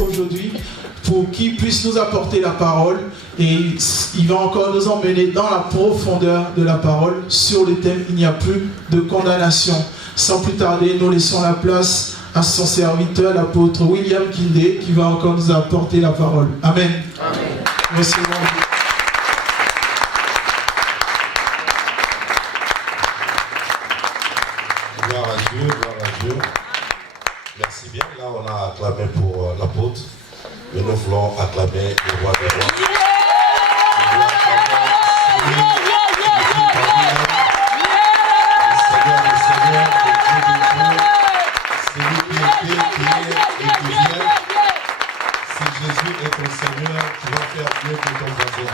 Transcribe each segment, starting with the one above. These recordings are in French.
aujourd'hui pour qu'il puisse nous apporter la parole et il va encore nous emmener dans la profondeur de la parole sur le thème « Il n'y a plus de condamnation ». Sans plus tarder, nous laissons la place à son serviteur, l'apôtre William Kindé, qui va encore nous apporter la parole. Amen. Amen. Merci beaucoup. Gloire à Dieu, gloire à Dieu. Merci bien. Là, on a acclamé pour l'apôtre, mais nous voulons acclamer le roi des rois. Jésus est ton Seigneur, tu vas faire mieux que ton voisin.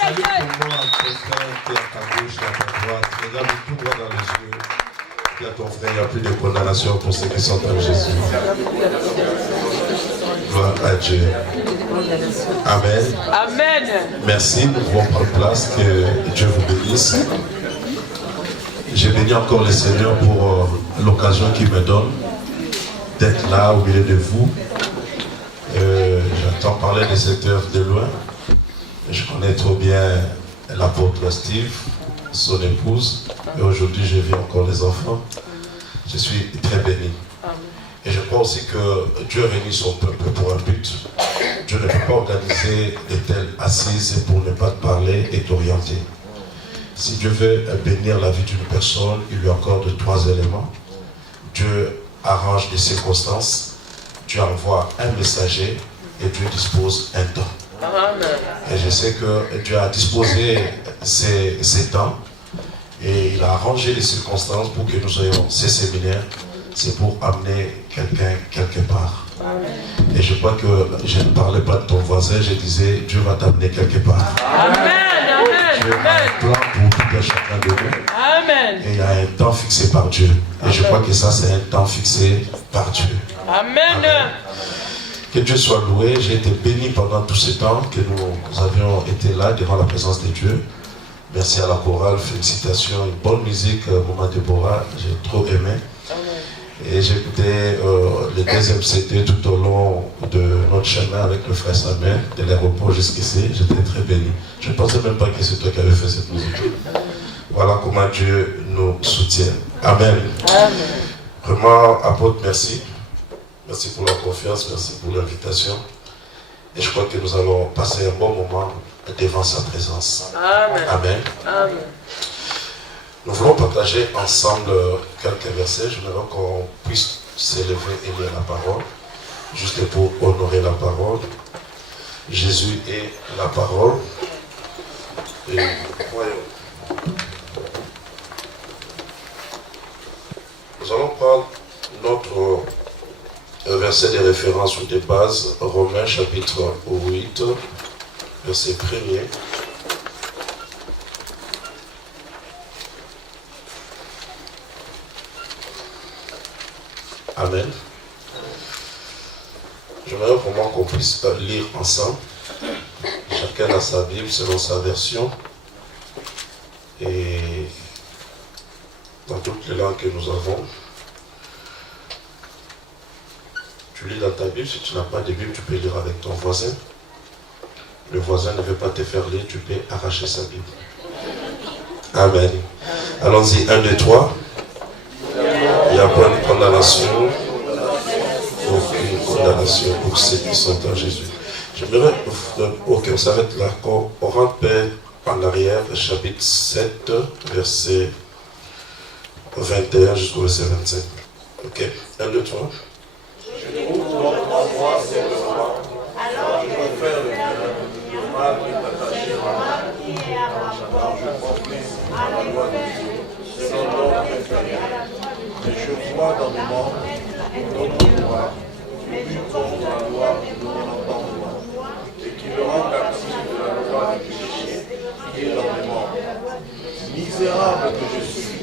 Salut pour moi, ton frère qui est à ta gauche et à ta droite. Regarde tout droit dans les yeux. Dis à ton frère, il n'y a plus de condamnation pour ceux qui sont en Jésus. Gloire à Dieu. Amen. Amen. Merci, nous pouvons prendre place, que Dieu vous bénisse. J'ai béni encore le Seigneur pour l'occasion qu'il me donne d'être là au milieu de vous. J'entends parler de cette œuvre de loin. Je connais trop bien l'apôtre Steve, son épouse. Et aujourd'hui, je vis encore les enfants. Je suis très béni. Et je crois aussi que Dieu a réuni son peuple pour un but. Dieu ne peut pas organiser de telles assises pour ne pas te parler et t'orienter. Si Dieu veut bénir la vie d'une personne, il lui accorde 3 éléments. Dieu arrange des circonstances, Dieu envoie un messager et Dieu dispose un temps. Et je sais que Dieu a disposé ces temps et il a arrangé les circonstances pour que nous ayons ces séminaires. C'est pour amener quelqu'un quelque part. Et je crois que je ne parlais pas de ton voisin, je disais Dieu va t'amener quelque part. Amen. Dieu a un plan pour tout un chacun de nous. Amen. Et il y a un temps fixé par Dieu. Et je crois que ça, c'est un temps fixé par Dieu. Amen. Que Dieu soit loué. J'ai été béni pendant tout ce temps que nous avions été là devant la présence de Dieu. Merci à la chorale, félicitations, une bonne musique, Maman Déborah, j'ai trop aimé. Et j'ai écouté le deuxième CD tout au long de notre chemin avec le frère Samuel, de l'aéroport jusqu'ici. J'étais très béni. Je ne pensais même pas que c'est toi qui avais fait cette musique. Voilà comment Dieu nous soutient. Amen. Amen. Vraiment, apôtre, merci. Merci pour la confiance, merci pour l'invitation. Et je crois que nous allons passer un bon moment devant sa présence. Amen. Amen. Amen. Nous voulons partager ensemble quelques versets. J'aimerais qu'on puisse s'élever et lire la parole, juste pour honorer la parole. Jésus est la parole. Et voyons. Nous allons prendre notre verset de référence ou de base, Romains chapitre 8, verset 1er. Amen. J'aimerais vraiment qu'on puisse lire ensemble. Chacun a sa Bible selon sa version. Et dans toutes les langues que nous avons. Tu lis dans ta Bible. Si tu n'as pas de Bible, tu peux lire avec ton voisin. Le voisin ne veut pas te faire lire, tu peux arracher sa Bible. Amen. Allons-y, 1, 2, 3. Il n'y a pas de condamnation, aucune condamnation pour ceux qui sont en Jésus. J'aimerais, ok, on s'arrête là, on rentre en arrière, chapitre 7, verset 21 jusqu'au verset 25. Ok, 1, 2, 3. Je trouve donc en moi c'est le roi, alors je peux faire le mal qui m'attache à moi, alors je confesse à la loi de Dieu, selon l'ordre intérieur. Mais je vois dans le monde d'autres lois, plus contre la loi de mon entendement, et qui me rend captif de la loi du péché qui est dans le monde. Misérable que je suis,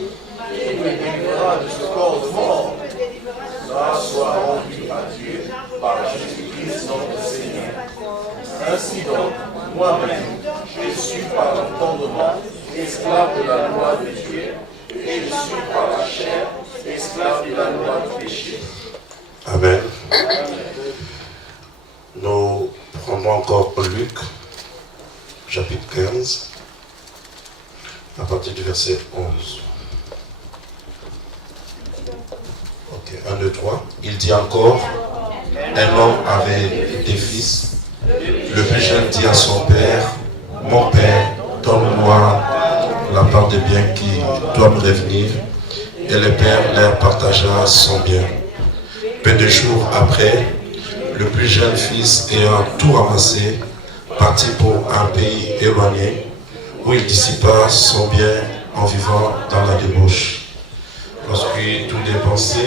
qui me délivrera de ce corps de mort. Grâce soit rendue à Dieu par Jésus-Christ notre Seigneur. Ainsi donc, moi-même, je suis par l'entendement esclave de la loi de Dieu, et je suis par la chair esclave de la loi du péché. Amen. Nous prendrons encore Luc, chapitre 15, à partir du verset 11. Ok, 1, 2, 3. Il dit encore, un homme avait des fils. Le plus jeune dit à son père, mon père, donne-moi la part des biens qui doit me revenir. Et le père leur partagea son bien. Peu de jours après, le plus jeune fils ayant tout ramassé, partit pour un pays éloigné, où il dissipa son bien en vivant dans la débauche. Lorsqu'il tout dépensé,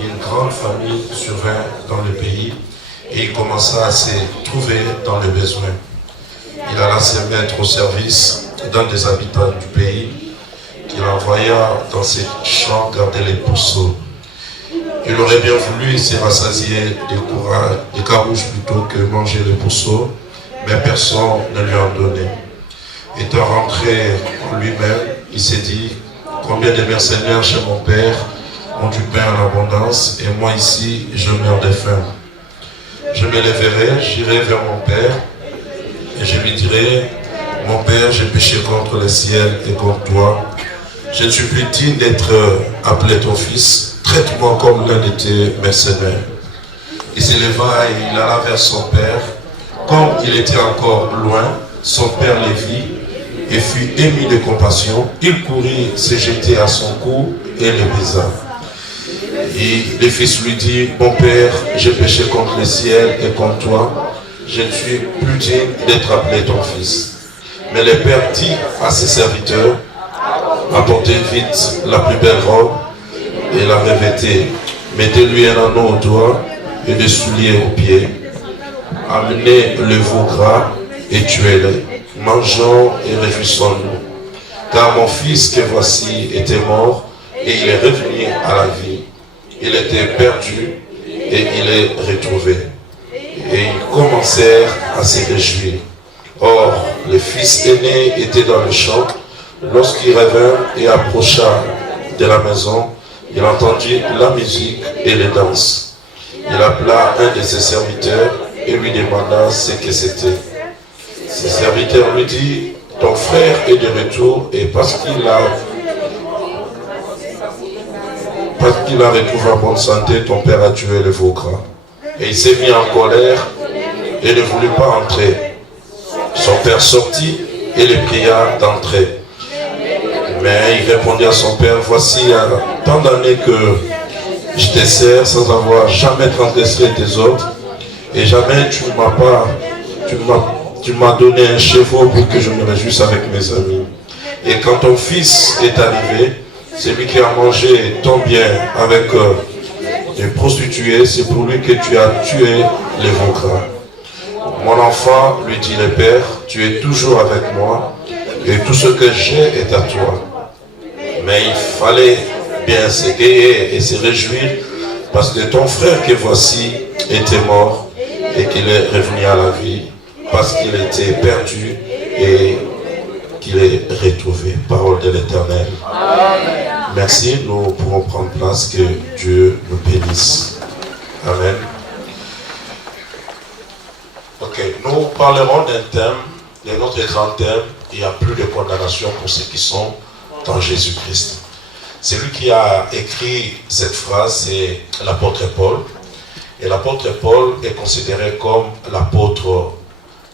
une grande famine survint dans le pays, et il commença à se trouver dans le besoin. Il alla se mettre au service d'un des habitants du pays, qu'il envoya dans ses champs garder les pourceaux. Il aurait bien voulu se rassasier des carouges plutôt que manger les pourceaux, mais personne ne lui en donnait. Étant rentré en lui-même, il s'est dit, combien de mercenaires chez mon père ont du pain en abondance, et moi ici, je meurs de faim. Je me lèverai, j'irai vers mon père, et je lui dirai, mon père, j'ai péché contre le ciel et contre toi. Je ne suis plus digne d'être appelé ton fils. Traite-moi comme l'un de tes mercenaires. Il s'éleva et il alla vers son père. Comme il était encore loin, son père le vit et fut ému de compassion. Il courut se jeter à son cou et le baisa. Et le fils lui dit, mon père, j'ai péché contre le ciel et contre toi. Je ne suis plus digne d'être appelé ton fils. Mais le père dit à ses serviteurs, apportez vite la plus belle robe et la revêtez. Mettez-lui un anneau au doigt et des souliers aux pieds. Amenez le veau gras et tuez-le. Mangeons et réjouissons-nous. Car mon fils que voici était mort et il est revenu à la vie. Il était perdu et il est retrouvé. Et ils commencèrent à se réjouir. Or, le fils aîné était dans le champ. Lorsqu'il revint et approcha de la maison, il entendit la musique et les danses. Il appela un de ses serviteurs et lui demanda ce que c'était. Ses serviteurs lui dit, ton frère est de retour et parce qu'il a retrouvé en bonne santé, ton père a tué le veau gras. Et il s'est mis en colère et ne voulut pas entrer. Son père sortit et le pria d'entrer. Mais il répondit à son père, voici tant d'années que je te sers sans avoir jamais transgressé tes ordres, et jamais tu m'as donné un chevreau pour que je me réjouisse avec mes amis. Et quand ton fils est arrivé, celui qui a mangé ton bien avec des prostituées, c'est pour lui que tu as tué les veaux gras. Mon enfant, lui dit le père, tu es toujours avec moi, et tout ce que j'ai est à toi. Mais il fallait bien s'égayer et se réjouir parce que ton frère que voici était mort et qu'il est revenu à la vie, parce qu'il était perdu et qu'il est retrouvé. Parole de l'Éternel. Merci, nous pouvons prendre place, que Dieu nous bénisse. Amen. Ok, nous parlerons d'un thème, de notre grand thème, il n'y a plus de condamnation pour ceux qui sont dans Jésus-Christ. Celui qui a écrit cette phrase, c'est l'apôtre Paul. Et l'apôtre Paul est considéré comme l'apôtre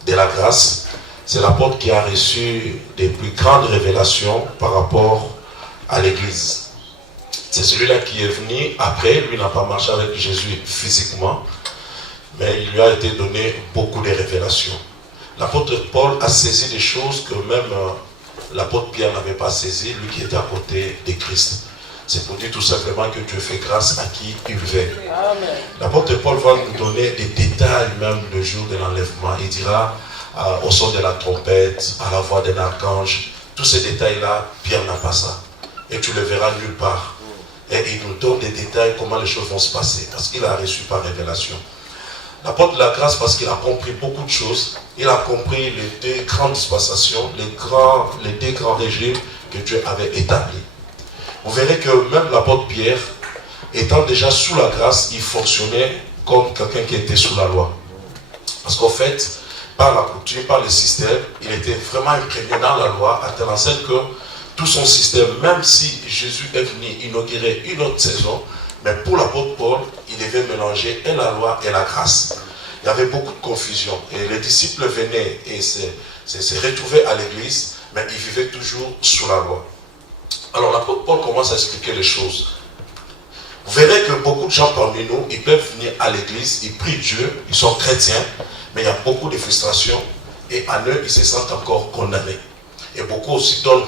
de la grâce. C'est l'apôtre qui a reçu des plus grandes révélations par rapport à l'Église. C'est celui-là qui est venu après. Lui n'a pas marché avec Jésus physiquement, mais il lui a été donné beaucoup de révélations. L'apôtre Paul a saisi des choses que même l'apôtre Pierre n'avait pas saisi, lui qui était à côté de Christ. C'est pour dire tout simplement que Dieu fait grâce à qui il veut. L'apôtre Paul va nous donner des détails même le jour de l'enlèvement. Il dira au son de la trompette, à la voix d'un archange, tous ces détails-là, Pierre n'a pas ça. Et tu le verras nulle part. Et il nous donne des détails, comment les choses vont se passer, parce qu'il a reçu par révélation. L'apôtre de la grâce, parce qu'il a compris beaucoup de choses, il a compris les deux grandes dispensations, les deux grands régimes que Dieu avait établis. vous verrez que même l'apôtre Pierre, étant déjà sous la grâce, il fonctionnait comme quelqu'un qui était sous la loi. Parce qu'en fait, par la coutume, par le système, il était vraiment imprégné dans la loi, à telle enseigne que tout son système, même si Jésus est venu inaugurer une autre saison, mais pour l'apôtre Paul, il devait mélanger et la loi et la grâce. Il y avait beaucoup de confusion. Et les disciples venaient et se retrouvaient à l'église, mais ils vivaient toujours sous la loi. Alors l'apôtre Paul commence à expliquer les choses. Vous verrez que beaucoup de gens parmi nous, ils peuvent venir à l'église, ils prient Dieu, ils sont chrétiens, mais il y a beaucoup de frustration et en eux, ils se sentent encore condamnés. Et beaucoup aussi donnent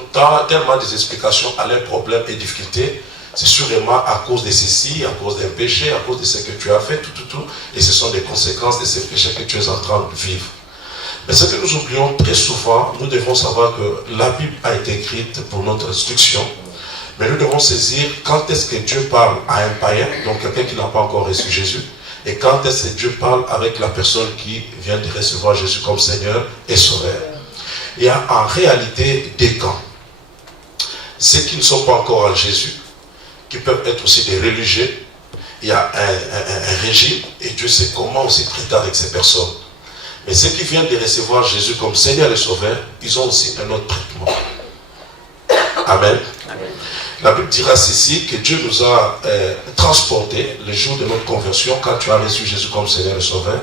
tellement des explications à leurs problèmes et difficultés. C'est sûrement à cause de ceci, à cause d'un péché, à cause de ce que tu as fait, tout. Et ce sont des conséquences de ces péchés que tu es en train de vivre. Mais ce que nous oublions très souvent, nous devons savoir que la Bible a été écrite pour notre instruction. Mais nous devons saisir quand est-ce que Dieu parle à un païen, donc quelqu'un qui n'a pas encore reçu Jésus, et quand est-ce que Dieu parle avec la personne qui vient de recevoir Jésus comme Seigneur et Sauveur. Il y a en réalité des camps. Ceux qui ne sont pas encore en Jésus, qui peuvent être aussi des religieux, il y a un régime, et Dieu sait comment aussi traiter avec ces personnes. Mais ceux qui viennent de recevoir Jésus comme Seigneur et Sauveur, ils ont aussi un autre traitement. Amen. Amen. La Bible dira ceci, que Dieu nous a transportés le jour de notre conversion, quand tu as reçu Jésus comme Seigneur et Sauveur,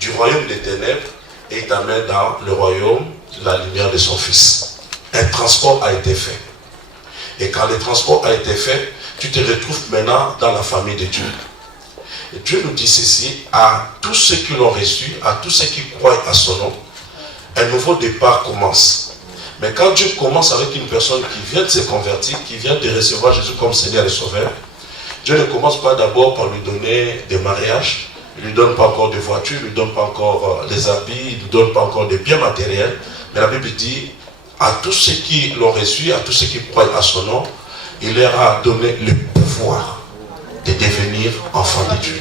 du royaume des ténèbres, et il t'amène dans le royaume de la lumière de son Fils. Un transport a été fait. Et quand le transport a été fait, tu te retrouves maintenant dans la famille de Dieu. Et Dieu nous dit ceci, à tous ceux qui l'ont reçu, à tous ceux qui croient à son nom, un nouveau départ commence. Mais quand Dieu commence avec une personne qui vient de se convertir, qui vient de recevoir Jésus comme Seigneur et Sauveur, Dieu ne commence pas d'abord par lui donner des mariages, il ne lui donne pas encore de voitures, il ne lui donne pas encore des habits, il ne lui donne pas encore des biens matériels. Mais la Bible dit, à tous ceux qui l'ont reçu, à tous ceux qui croient à son nom, il leur a donné le pouvoir de devenir enfants de Dieu.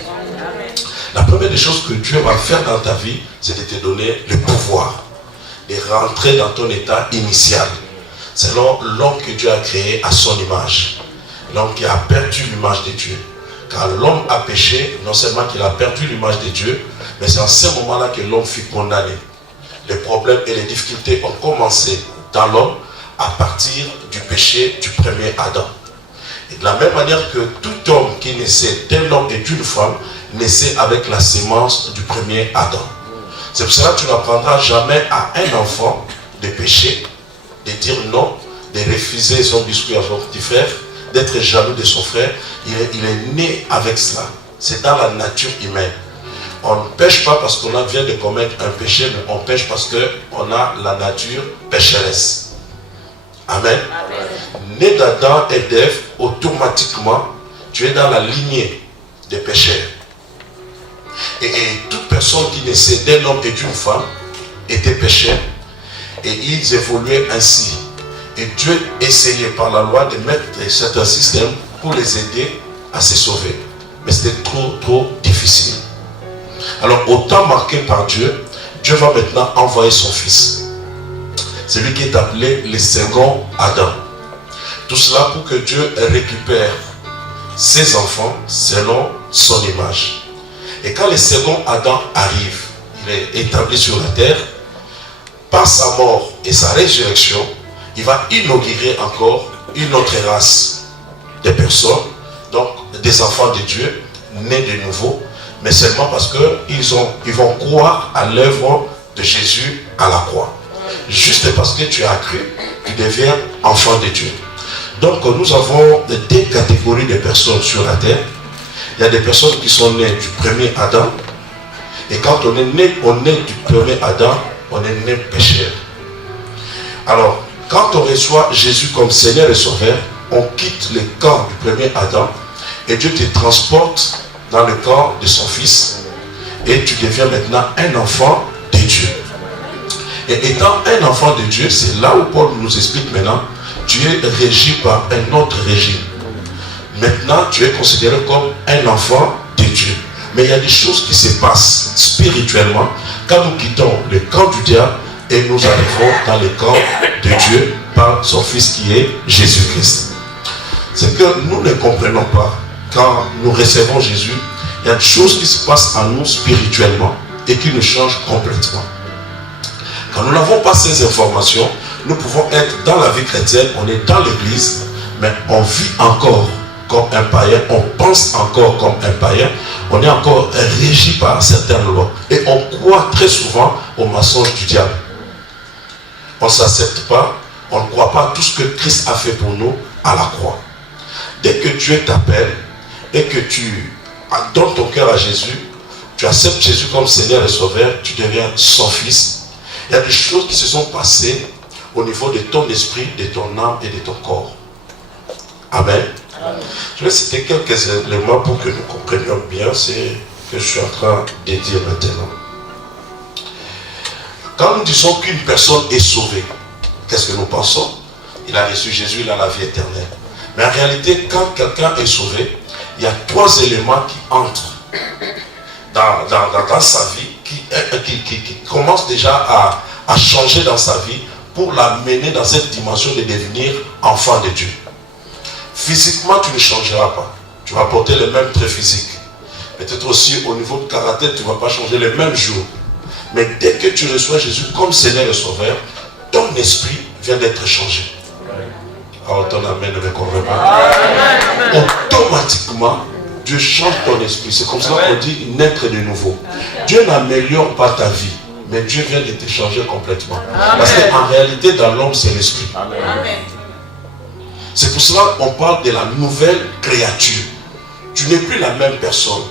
La première des choses que Dieu va faire dans ta vie, c'est de te donner le pouvoir de rentrer dans ton état initial, selon l'homme que Dieu a créé à son image. L'homme qui a perdu l'image de Dieu. Car l'homme a péché, non seulement qu'il a perdu l'image de Dieu, mais c'est en ce moment-là que l'homme fut condamné. Les problèmes et les difficultés ont commencé dans l'homme à partir du péché du premier Adam. Et de la même manière que tout homme qui naissait d'un homme et d'une femme, naissait avec la sémence du premier Adam. C'est pour cela que tu n'apprendras jamais à un enfant de pécher, de dire non, de refuser son biscuit à son petit frère, d'être jaloux de son frère. Il est né avec cela. C'est dans la nature humaine. On ne pêche pas parce qu'on vient de commettre un péché, mais on pêche parce qu'on a la nature pécheresse. Amen. Amen. Né d'Adam et d'Ève, automatiquement, tu es dans la lignée des pécheurs. Et toute personne qui naissait d'un homme et d'une femme était pécheur. Et ils évoluaient ainsi. Et Dieu essayait par la loi de mettre certains systèmes pour les aider à se sauver. Mais c'était trop difficile. Alors au temps marqué par Dieu, Dieu va maintenant envoyer son Fils. C'est lui qui est appelé le second Adam. Tout cela pour que Dieu récupère ses enfants selon son image. Et quand le second Adam arrive, il est établi sur la terre, par sa mort et sa résurrection, il va inaugurer encore une autre race de personnes, donc des enfants de Dieu, nés de nouveau, mais seulement parce qu'ils vont croire à l'œuvre de Jésus à la croix. Juste parce que tu as cru, tu deviens enfant de Dieu. Donc nous avons deux catégories de personnes sur la terre. Il y a des personnes qui sont nées du premier Adam. Et quand on est né du premier Adam, on est né pécheur. Alors, quand on reçoit Jésus comme Seigneur et Sauveur, on quitte le camp du premier Adam et Dieu te transporte dans le camp de son Fils. Et tu deviens maintenant un enfant de Dieu. Et étant un enfant de Dieu, c'est là où Paul nous explique maintenant, tu es régi par un autre régime. Maintenant, tu es considéré comme un enfant de Dieu. Mais il y a des choses qui se passent spirituellement quand nous quittons le camp du diable et nous arrivons dans le camp de Dieu par son Fils qui est Jésus-Christ. c'est que nous ne comprenons pas. Quand nous recevons Jésus, il y a des choses qui se passent en nous spirituellement et qui nous changent complètement. Quand nous n'avons pas ces informations, nous pouvons être dans la vie chrétienne, on est dans l'église, mais on vit encore comme un païen, on pense encore comme un païen, on est encore régi par certaines lois. Et on croit très souvent au mensonge du diable. On ne s'accepte pas, on ne croit pas tout ce que Christ a fait pour nous à la croix. Dès que Dieu t'appelle et que tu donnes ton cœur à Jésus, tu acceptes Jésus comme Seigneur et Sauveur, tu deviens son fils. Il y a des choses qui se sont passées au niveau de ton esprit, de ton âme et de ton corps. Amen. Je vais citer quelques éléments pour que nous comprenions bien ce que je suis en train de dire maintenant. Quand nous disons qu'une personne est sauvée, qu'est-ce que nous pensons? Il a reçu Jésus, il a la vie éternelle. Mais en réalité, quand quelqu'un est sauvé, il y a 3 éléments qui entrent dans sa vie, qui commencent déjà à changer dans sa vie pour l'amener dans cette dimension de devenir enfant de Dieu. Physiquement, tu ne changeras pas. Tu vas porter les mêmes traits physiques. Peut-être aussi au niveau de caractère, tu ne vas pas changer les mêmes jours. Mais dès que tu reçois Jésus comme Seigneur et Sauveur, ton esprit vient d'être changé. Alors ton amen ne me convainc pas. Automatiquement, Dieu change ton esprit. C'est comme ça qu'on dit naître de nouveau. Dieu n'améliore pas ta vie, mais Dieu vient de te changer complètement. Parce qu'en réalité, dans l'homme, c'est l'esprit. C'est pour cela qu'on parle de la nouvelle créature. Tu n'es plus la même personne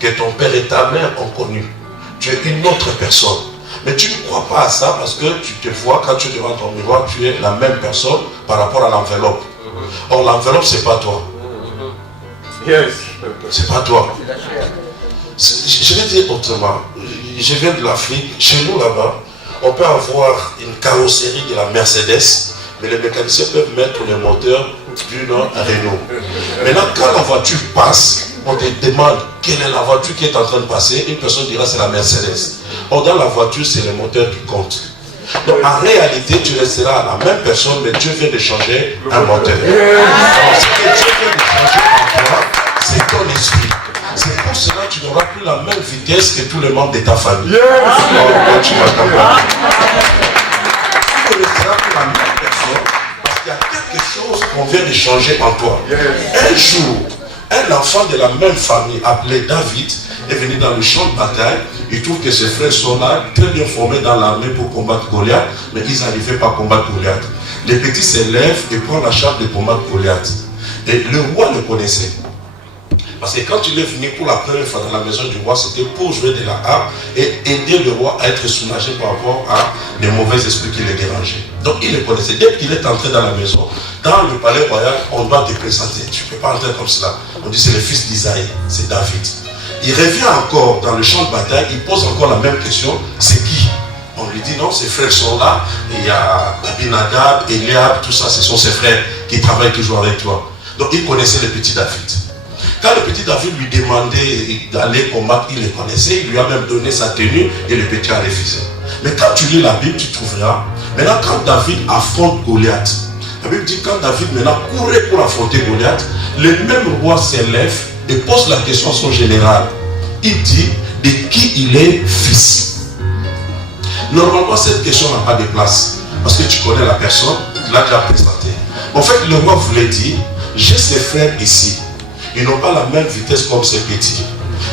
que ton père et ta mère ont connu. Tu es une autre personne. Mais tu ne crois pas à ça parce que tu te vois, quand tu es devant ton miroir, tu es la même personne par rapport à l'enveloppe. Or, l'enveloppe, ce n'est pas toi. C'est pas toi. Je vais dire autrement. Je viens de l'Afrique. Chez nous, là-bas, on peut avoir une carrosserie de la Mercedes, mais les mécaniciens peuvent mettre le moteur d'une Renault. Maintenant, quand la voiture passe, on te demande quelle est la voiture qui est en train de passer. Une personne dira c'est la Mercedes. Or, dans la voiture, c'est le moteur qui compte. Donc, en réalité, tu resteras la même personne, mais Dieu vient de changer un moteur. Alors, ce que Dieu vient de changer en toi, c'est ton esprit. C'est pour cela que tu n'auras plus la même vitesse que tous les membres de ta famille. Oh, tu m'attends pas. Tu ne resteras plus la même personne parce qu'il y a quelque chose qu'on vient de changer en toi. Un jour, un enfant de la même famille appelé David est venu dans le champ de bataille. Il trouve que ses frères sont là, très bien formés dans l'armée pour combattre Goliath, mais ils n'arrivaient pas à combattre Goliath. Les petits s'élèvent et prennent la charge de combattre Goliath. Et le roi le connaissait. Parce que quand il est venu pour la première fois dans la maison du roi, c'était pour jouer de la harpe et aider le roi à être soulagé par rapport à des mauvais esprits qui le dérangeaient. Donc il le connaissait. Dès qu'il est entré dans la maison, dans le palais royal, on doit te présenter. Tu ne peux pas entrer comme cela. On dit c'est le fils d'Isaïe, c'est David. Il revient encore dans le champ de bataille, il pose encore la même question, c'est qui? On lui dit non, ses frères sont là, il y a Abinadab, Eliab, tout ça, ce sont ses frères qui travaillent toujours avec toi. Donc il connaissait le petit David. Quand le petit David lui demandait d'aller combattre, il le connaissait, il lui a même donné sa tenue et le petit a refusé. Mais quand tu lis la Bible, tu trouveras, maintenant quand David affronte Goliath, la Bible dit quand David maintenant courait pour affronter Goliath, le même roi s'élève et pose la question à son général. Il dit de qui il est fils. Normalement, cette question n'a pas de place parce que tu connais la personne, tu l'as déjà présentée. En fait, le roi voulait dire j'ai ses frères ici. Ils n'ont pas la même vitesse comme ces petits.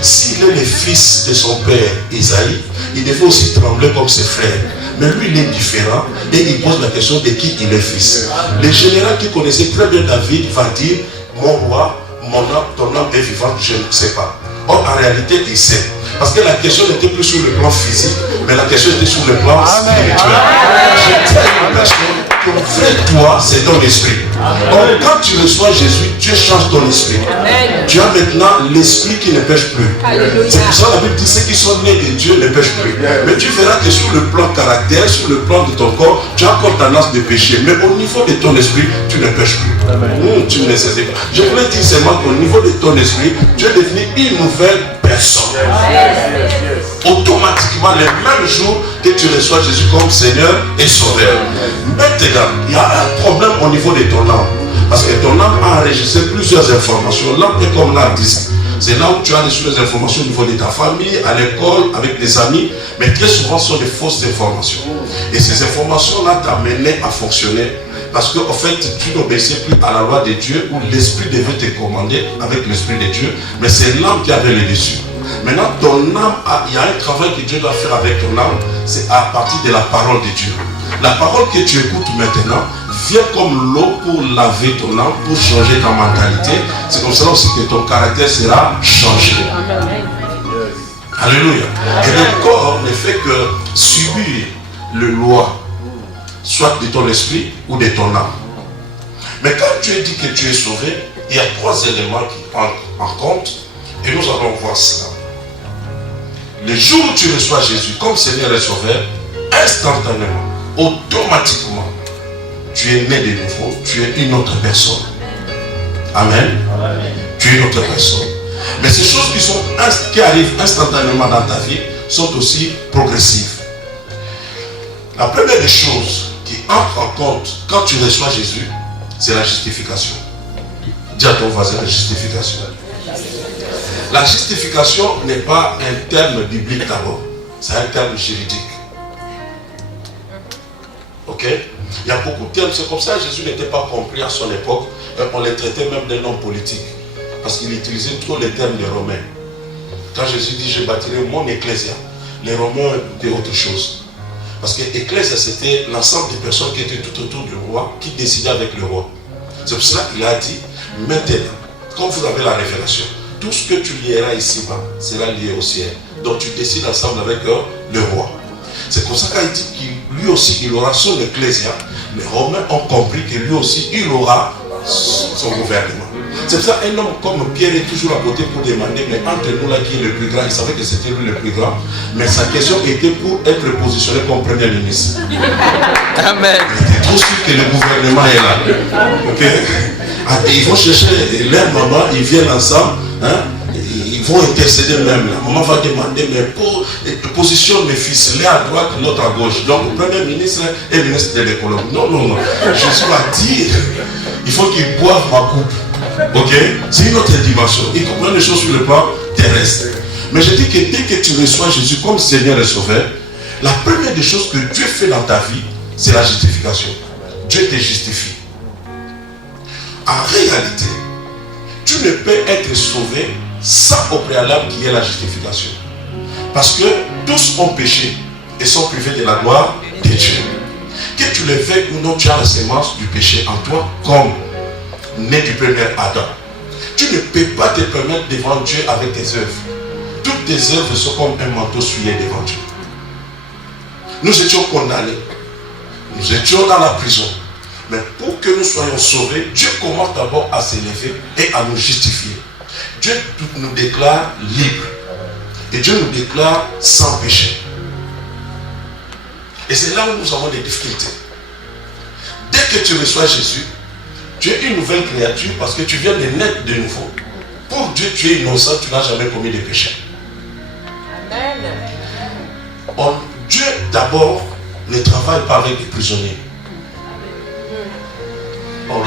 S'il est le fils de son père Isaïe, il devait aussi trembler comme ses frères. Mais lui, il est différent et il pose la question de qui il est fils. Le général qui connaissait très bien David va dire mon roi, mon âme, ton âme est vivante, je ne sais pas. Or, en réalité, il sait. Parce que la question n'était plus sur le plan physique, mais la question était sur le plan spirituel. Je tiens une personne. Ton vrai toi, c'est ton esprit. Or, quand tu reçois Jésus, Dieu change ton esprit. Tu as maintenant l'esprit qui ne pêche plus. C'est pour ça que la Bible dit ceux qui sont nés de Dieu ne pêchent plus. Mais tu verras que sur le plan caractère, sur le plan de ton corps, tu as encore tendance de pécher. Mais au niveau de ton esprit, tu ne pêches plus. Tu ne sais pas. Je voulais dire seulement qu'au niveau de ton esprit, tu es devenu une nouvelle personne. Automatiquement, le même jour que tu reçois Jésus comme Seigneur et Sauveur. Maintenant, il y a un problème au niveau de ton âme. Parce que ton âme a enregistré plusieurs informations. L'âme est comme l'hard disk. C'est là où tu as reçu les informations au niveau de ta famille, à l'école, avec des amis. Mais très souvent, ce sont des fausses informations. Et ces informations-là t'amenaient à fonctionner. Parce qu'en fait, tu n'obéissais plus à la loi de Dieu où l'esprit devait te commander avec l'esprit de Dieu. Mais c'est l'âme qui avait le dessus. Maintenant, ton âme, il y a un travail que Dieu doit faire avec ton âme. C'est à partir de la parole de Dieu. La parole que tu écoutes maintenant vient comme l'eau pour laver ton âme, pour changer ta mentalité. C'est comme ça aussi que ton caractère sera changé. Alléluia. Et le corps ne fait que subir le loi, soit de ton esprit ou de ton âme. Mais quand tu es dit que tu es sauvé, il y a 3 éléments qui entrent en compte et nous allons voir cela. Le jour où tu reçois Jésus comme Seigneur et Sauveur, instantanément, automatiquement, tu es né de nouveau, tu es une autre personne. Amen. Amen. Tu es une autre personne. Mais ces choses qui arrivent instantanément dans ta vie sont aussi progressives. La première des choses qui entre en compte quand tu reçois Jésus, c'est la justification. Dis à ton voisin la justification. La justification n'est pas un terme biblique d'abord, c'est un terme juridique. Ok? Il y a beaucoup de termes, c'est comme ça que Jésus n'était pas compris à son époque. On les traitait même d'un homme politique. Parce qu'il utilisait trop les termes des Romains. Quand Jésus dit je bâtirai mon ecclésia, les Romains écoutaient autre chose. Parce que l'ecclésia c'était l'ensemble des personnes qui étaient tout autour du roi, qui décidaient avec le roi. C'est pour cela qu'il a dit, maintenant, quand vous avez la révélation, tout ce que tu lieras ici-bas sera lié au ciel. Donc tu décides ensemble avec le roi. C'est pour ça qu'il dit qu'il lui aussi il aura son ecclésia. Les Romains ont compris que lui aussi il aura son gouvernement. C'est pour ça qu'un homme comme Pierre est toujours à côté pour demander, mais entre nous là qui est le plus grand, il savait que c'était lui le plus grand, mais sa question était pour être positionné comme premier ministre. Amen. Il était trop sûr que le gouvernement est là. Ok? Et ils vont chercher leur maman, ils viennent ensemble, hein? Ils vont intercéder même. La maman va demander, mais positionne mes fils, l'un à droite, l'autre à gauche. Donc le premier ministre est ministre de l'économie. Non, non, non. Jésus va dire, il faut qu'ils boivent ma coupe. Ok? C'est une autre dimension. Ils comprennent les choses sur le plan terrestre. Mais je dis que dès que tu reçois Jésus comme Seigneur et Sauveur, la première des choses que Dieu fait dans ta vie, c'est la justification. Dieu te justifie. En réalité, tu ne peux être sauvé sans au préalable qu'il y ait la justification. Parce que tous ont péché et sont privés de la gloire de Dieu. Que tu le veuilles ou non, tu as la sémence du péché en toi comme né du premier Adam. Tu ne peux pas te permettre devant Dieu avec tes œuvres. Toutes tes œuvres sont comme un manteau souillé devant Dieu. Nous étions condamnés. Nous étions dans la prison. Mais pour que nous soyons sauvés, Dieu commence d'abord à s'élever et à nous justifier. Dieu nous déclare libres. Et Dieu nous déclare sans péché. Et c'est là où nous avons des difficultés. Dès que tu reçois Jésus, tu es une nouvelle créature parce que tu viens de naître de nouveau. Pour Dieu, tu es innocent, tu n'as jamais commis de péché. Amen. Dieu d'abord ne travaille pas avec des prisonniers.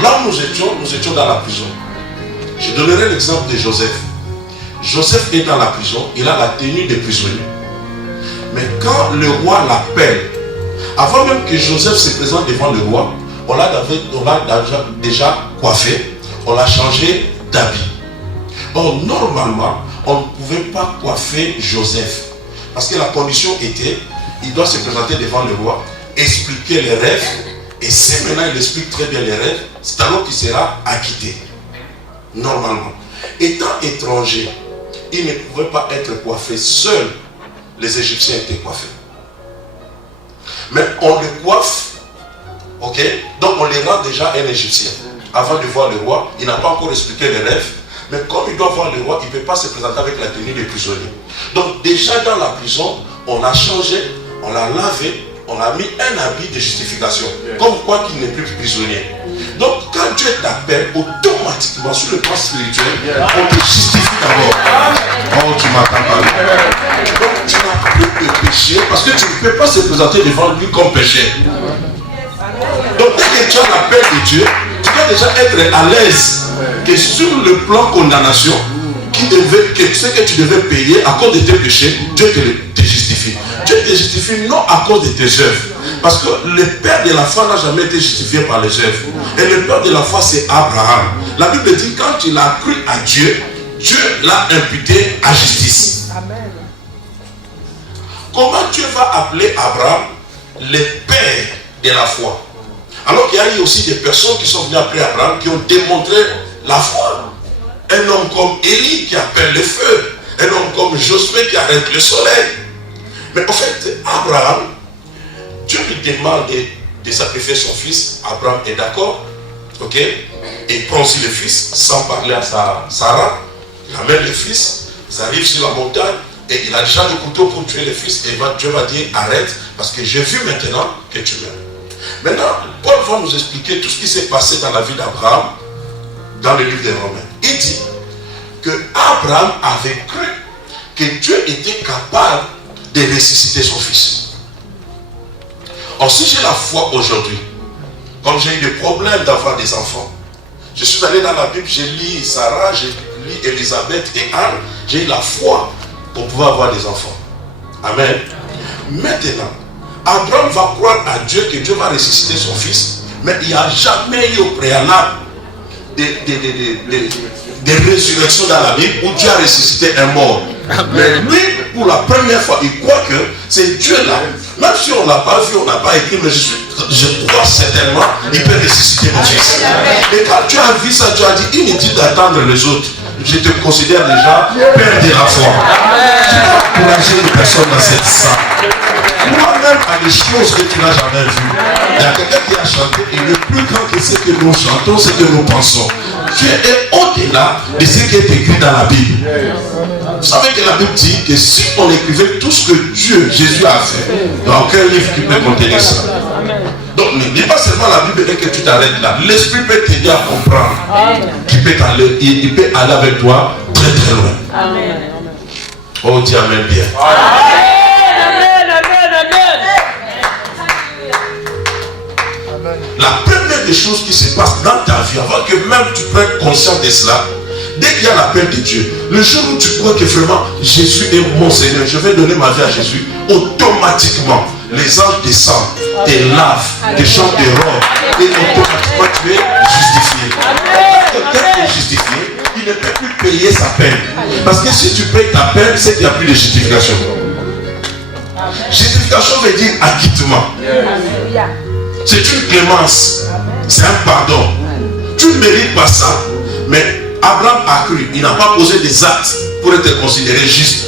Là où nous étions dans la prison. Je donnerai l'exemple de Joseph. Joseph est dans la prison, il a la tenue de prisonnier. Mais quand le roi l'appelle, avant même que Joseph se présente devant le roi, on l'a déjà coiffé, on l'a changé d'habit. Or, normalement, on ne pouvait pas coiffer Joseph. Parce que la condition était, il doit se présenter devant le roi, expliquer les rêves, et si maintenant il explique très bien les rêves, c'est alors qu'il sera acquitté. Normalement. Étant étranger, il ne pouvait pas être coiffé seul. Les Égyptiens étaient coiffés. Mais on le coiffe, ok? Donc on les rend déjà un Égyptien. Avant de voir le roi, il n'a pas encore expliqué les rêves. Mais comme il doit voir le roi, il ne peut pas se présenter avec la tenue des prisonniers. Donc déjà dans la prison, on a changé, on l'a lavé, on a mis un habit de justification. Comme quoi qu'il n'est plus prisonnier. Donc quand Dieu t'appelle, automatiquement sur le plan spirituel, on te justifie d'abord. Oh, tu m'attends pas. Donc tu n'as plus de péché parce que tu ne peux pas se présenter devant lui comme péché. Donc dès que tu as l'appel de Dieu, tu devais déjà être à l'aise que sur le plan condamnation, ce que tu devais payer à cause de tes péchés, Dieu te justifie. Dieu te justifie non à cause de tes œuvres. Parce que le père de la foi n'a jamais été justifié par les œuvres. Et le père de la foi, c'est Abraham. La Bible dit quand il a cru à Dieu, Dieu l'a imputé à justice. Amen. Comment Dieu va appeler Abraham le père de la foi? Alors qu'il y a eu aussi des personnes qui sont venues après Abraham qui ont démontré la foi. Un homme comme Élie qui appelle le feu. Un homme comme Josué qui arrête le soleil. Mais en fait, Abraham, Dieu lui demande de sacrifier son fils. Abraham est d'accord. Ok? Et il prend aussi le fils sans parler à Sarah. Il amène le fils. Ils arrivent sur la montagne. Et il a déjà le couteau pour tuer le fils. Et Dieu va dire arrête. Parce que j'ai vu maintenant que tu meurs. Maintenant, Paul va nous expliquer tout ce qui s'est passé dans la vie d'Abraham dans le livre des Romains. Il dit que Abraham avait cru que Dieu était capable de ressusciter son fils. Or, si j'ai la foi aujourd'hui, comme j'ai eu des problèmes d'avoir des enfants, je suis allé dans la Bible, j'ai lu Sarah, j'ai lu Élisabeth et Anne, j'ai eu la foi pour pouvoir avoir des enfants. Amen. Maintenant, Abraham va croire à Dieu que Dieu va ressusciter son fils, mais il n'y a jamais eu au préalable des résurrections dans la Bible où Dieu a ressuscité un mort. Mais lui, pour la première fois, il croit que c'est Dieu là. Même si on ne l'a pas vu, on n'a pas écrit, mais je crois certainement qu'il peut ressusciter mon fils. Et quand Dieu a vu ça, Dieu a dit inutile d'attendre les autres. Je te considère déjà père de la foi. Tu vas encourager une personne dans cette salle. Toi-même à des choses que tu n'as jamais vues. Il y a quelqu'un qui a chanté, il est plus grand que ce que nous chantons, ce que nous pensons. Dieu est au-delà de ce qui est écrit dans la Bible. Vous savez que la Bible dit que si on écrivait tout ce que Dieu, Jésus a fait, il n'y a aucun livre qui peut contenir ça. Donc ne lis pas seulement la Bible et que tu t'arrêtes là. L'Esprit peut t'aider à comprendre. Il peut aller avec toi très très loin. Amen. Oh, dis Amen bien. La première des choses qui se passe dans ta vie, avant que même tu prennes conscience de cela, dès qu'il y a l'appel de Dieu, le jour où tu crois que vraiment Jésus est mon Seigneur, je vais donner ma vie à Jésus, automatiquement les anges descendent, te lavent, te chantent des robes, et automatiquement tu es justifié. Quelqu'un est justifié, il ne peut plus payer sa peine. Parce que si tu payes ta peine, c'est qu'il n'y a plus de justification. Justification veut dire acquittement. C'est une clémence. C'est un pardon. Tu ne mérites pas ça. Mais Abraham a cru. Il n'a pas posé des actes pour être considéré juste.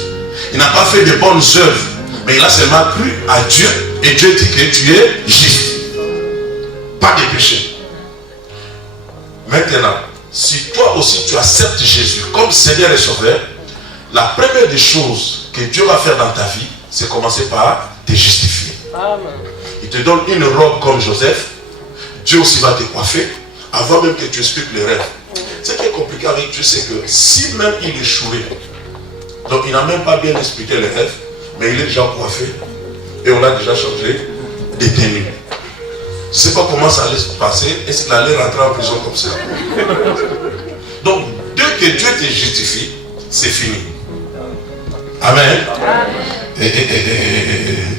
Il n'a pas fait de bonnes œuvres. Mais il a seulement cru à Dieu. Et Dieu dit que tu es juste. Pas de péché. Maintenant, si toi aussi tu acceptes Jésus comme Seigneur et Sauveur, la première des choses que Dieu va faire dans ta vie, c'est commencer par te justifier. Amen. Il te donne une robe comme Joseph. Dieu aussi va te coiffer avant même que tu expliques le rêve. Ce qui est compliqué avec Dieu, c'est que si même il échouait, donc il n'a même pas bien expliqué le rêve, mais il est déjà coiffé et on a déjà changé de tenue. Je ne sais pas comment ça allait se passer. Est-ce qu'il allait rentrer en prison comme ça? Donc, dès que Dieu te justifie, c'est fini. Amen.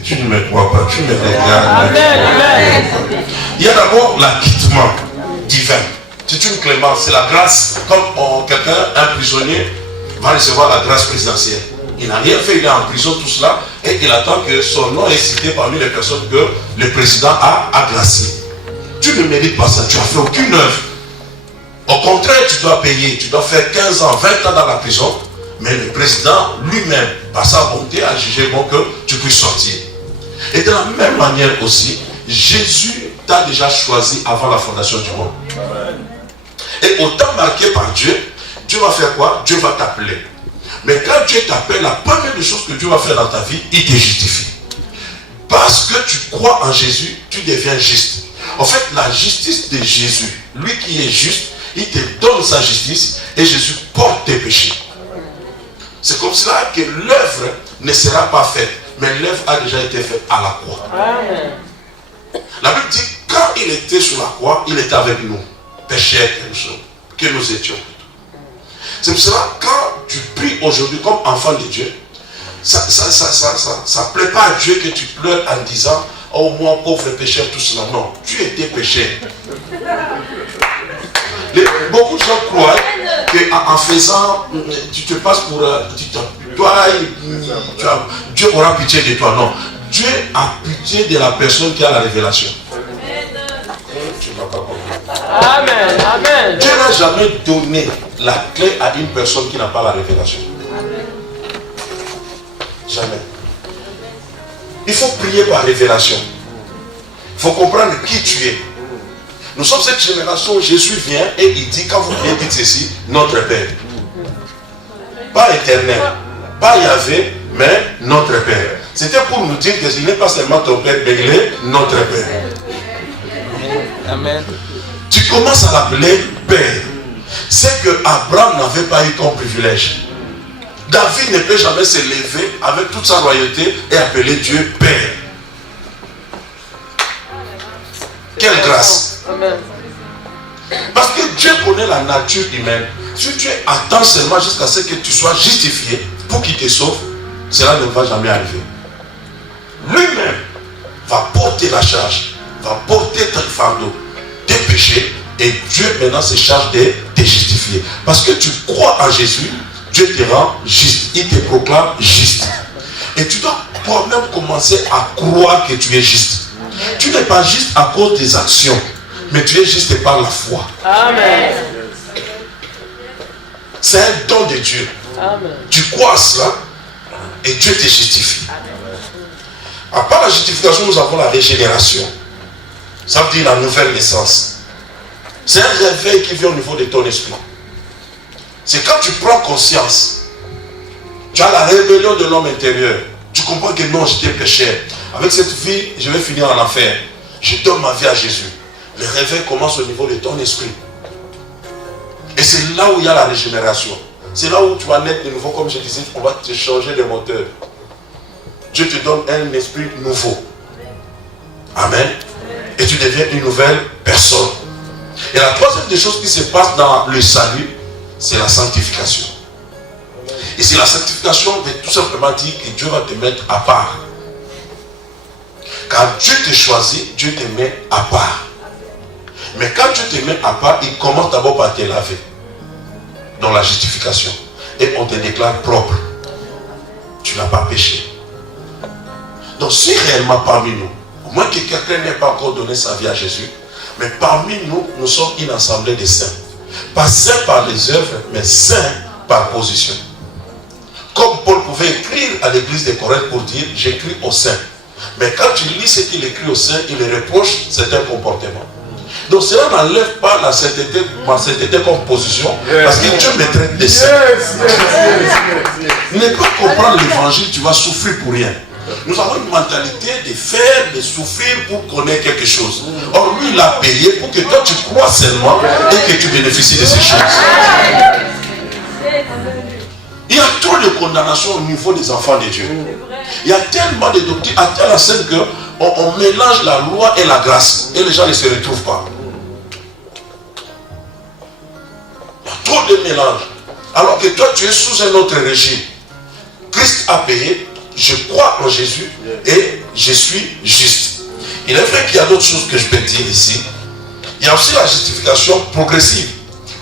Tu ne me crois pas, tu me regardes. Amen. Il y a d'abord l'acquittement divin. C'est une clémence, c'est la grâce. Comme quelqu'un, un prisonnier, va recevoir la grâce présidentielle. Il n'a rien fait, il est en prison, tout cela, et il attend que son nom est cité parmi les personnes que le président a glacées. Tu ne mérites pas ça, tu n'as fait aucune œuvre. Au contraire, tu dois payer, tu dois faire 15 ans, 20 ans dans la prison, mais le président lui-même, par sa bonté, a jugé bon que tu puisses sortir. Et de la même manière aussi, Jésus t'a déjà choisi avant la fondation du monde. Et au temps marqué par Dieu, Dieu va faire quoi? Dieu va t'appeler. Mais quand Dieu t'appelle, la première des choses que Dieu va faire dans ta vie, il te justifie. Parce que tu crois en Jésus, tu deviens juste. En fait, la justice de Jésus, lui qui est juste, il te donne sa justice et Jésus porte tes péchés. C'est comme cela que l'œuvre ne sera pas faite, mais l'œuvre a déjà été faite à la croix. Amen. La Bible dit, quand il était sur la croix, il était avec nous. péchaient que nous étions. C'est pour cela, quand tu pries aujourd'hui comme enfant de Dieu, ça ne plaît pas à Dieu que tu pleures en disant « Oh, moi, pauvre pécheur, tout cela. » Non, tu étais pécheur. Beaucoup de gens croient qu'en faisant, tu te passes pour... Dieu aura pitié de toi. Non. Dieu a pitié de la personne qui a la révélation. Tu n'as pas compris. Amen. Amen. Dieu n'a jamais donné la clé à une personne qui n'a pas la révélation. Jamais. Il faut prier par révélation. Il faut comprendre qui tu es. Nous sommes cette génération où Jésus vient et il dit, quand vous priez, dites ceci, notre Père. Pas éternel, pas Yahvé, mais notre Père. C'était pour nous dire que il n'est pas seulement ton Père, mais il est notre Père. Amen. Tu commences à l'appeler Père. C'est que Abraham n'avait pas eu comme privilège. David ne peut jamais se lever avec toute sa royauté et appeler Dieu Père. Quelle grâce. Amen. Parce que Dieu connaît la nature humaine. Si Dieu attend seulement jusqu'à ce que tu sois justifié pour qu'il te sauve, cela ne va jamais arriver. Lui-même va porter la charge, va porter ton fardeau, tes péchés, et Dieu maintenant se charge de te justifier. Parce que tu crois en Jésus, Dieu te rend juste, il te proclame juste. Et tu dois toi-même commencer à croire que tu es juste. Tu n'es pas juste à cause des actions, mais tu es juste par la foi. Amen. C'est un don de Dieu. Amen. Tu crois à cela et Dieu te justifie. À part la justification, nous avons la régénération. Ça veut dire la nouvelle naissance. C'est un réveil qui vient au niveau de ton esprit. C'est quand tu prends conscience, tu as la rébellion de l'homme intérieur. Tu comprends que non, j'étais pécheur. Avec cette vie, je vais finir en enfer. Je donne ma vie à Jésus. Le réveil commence au niveau de ton esprit. Et c'est là où il y a la régénération. C'est là où tu vas naître de nouveau, comme je disais, on va te changer de moteur. Dieu te donne un esprit nouveau. Amen. Et tu deviens une nouvelle personne. Et la troisième des choses qui se passe dans le salut, c'est la sanctification. Et c'est la sanctification veut tout simplement dire que Dieu va te mettre à part. Quand Dieu te choisit, Dieu te met à part. Mais quand Dieu te met à part, il commence d'abord par te laver. Dans la justification. Et on te déclare propre. Tu n'as pas péché. Donc si réellement parmi nous, au moins que quelqu'un n'ait pas encore donné sa vie à Jésus, mais parmi nous, nous sommes une assemblée de saints. Pas saints par les œuvres, mais saints par position. Comme Paul pouvait écrire à l'église de Corinthe pour dire, j'écris aux saints. Mais quand tu lis ce qu'il écrit aux saints, il reproche certains comportements. Donc cela n'enlève pas la sainteté, ma sainteté comme position, parce que Dieu me traite de saint. Ne pas comprendre l'évangile, tu vas souffrir pour rien. Nous avons une mentalité de faire, de souffrir pour connaître quelque chose. Or lui, il a payé pour que toi tu crois seulement et que tu bénéficies de ces choses. Il y a trop de condamnation au niveau des enfants de Dieu. Il y a tellement de doctrines, à telle enseigne qu'on mélange la loi et la grâce. Et les gens ne se retrouvent pas. Il y a trop de mélange. Alors que toi, tu es sous un autre régime. Christ a payé, je crois en Jésus et je suis juste. Il est vrai qu'il y a d'autres choses que je peux dire ici. Il y a aussi la justification progressive.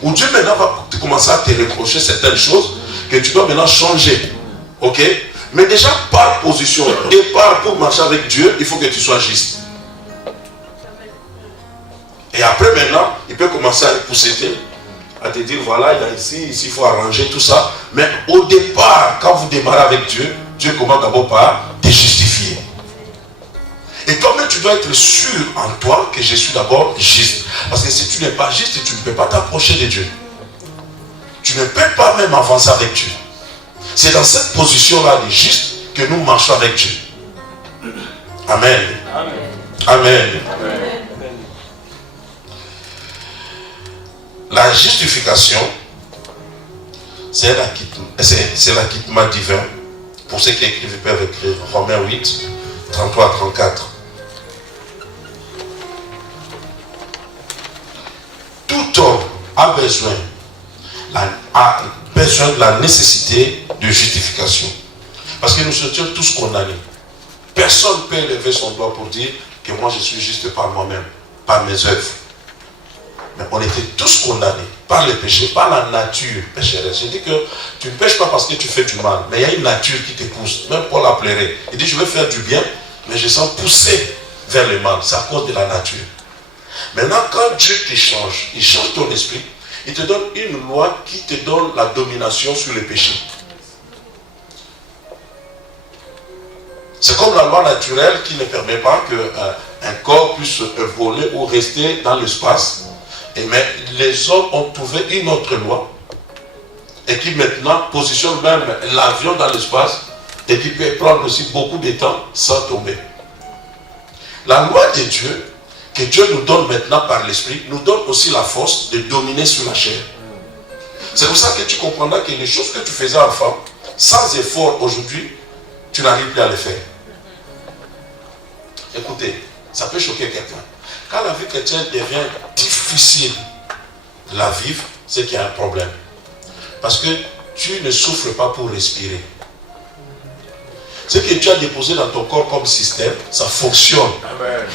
Où Dieu maintenant va commencer à te reprocher certaines choses que tu dois maintenant changer. Ok? Mais déjà, par position et pour marcher avec Dieu, il faut que tu sois juste. Et après maintenant, il peut commencer à te pousser, à te dire, voilà, il y a ici, il faut arranger tout ça. Mais au départ, quand vous démarrez avec Dieu, Dieu commence d'abord par te justifier. Et toi-même, tu dois être sûr en toi que je suis d'abord juste. Parce que si tu n'es pas juste, tu ne peux pas t'approcher de Dieu. Tu ne peux pas même avancer avec Dieu. C'est dans cette position-là de juste que nous marchons avec Dieu. Amen. Amen. Amen. Amen. La justification, c'est l'acquittement divin. Pour ceux qui écrivent, ils peuvent écrire Romains 8, 33 à 34. Toute tout homme a besoin de la nécessité de justification. Parce que nous sommes tous condamnés. Personne ne peut lever son doigt pour dire que moi je suis juste par moi-même, par mes œuvres. Mais on était tous condamnés par le péché, par la nature pécheresse. Je dis que tu ne pêches pas parce que tu fais du mal, mais il y a une nature qui te pousse. Même Paul a pleuré. Il dit je veux faire du bien, mais je sens pousser vers le mal. C'est à cause de la nature. Maintenant, quand Dieu te change, il change ton esprit, il te donne une loi qui te donne la domination sur le péché. C'est comme la loi naturelle qui ne permet pas qu'un corps puisse voler ou rester dans l'espace. Mais les hommes ont trouvé une autre loi et qui maintenant positionne même l'avion dans l'espace et qui peut prendre aussi beaucoup de temps sans tomber. La loi de Dieu, que Dieu nous donne maintenant par l'esprit, nous donne aussi la force de dominer sur la chair. C'est pour ça que tu comprendras que les choses que tu faisais enfant, sans effort aujourd'hui, tu n'arrives plus à les faire. Écoutez, ça peut choquer quelqu'un. Quand la vie chrétienne devient difficile de la vivre, c'est qu'il y a un problème. Parce que tu ne souffres pas pour respirer. Ce que tu as déposé dans ton corps comme système, ça fonctionne. Amen.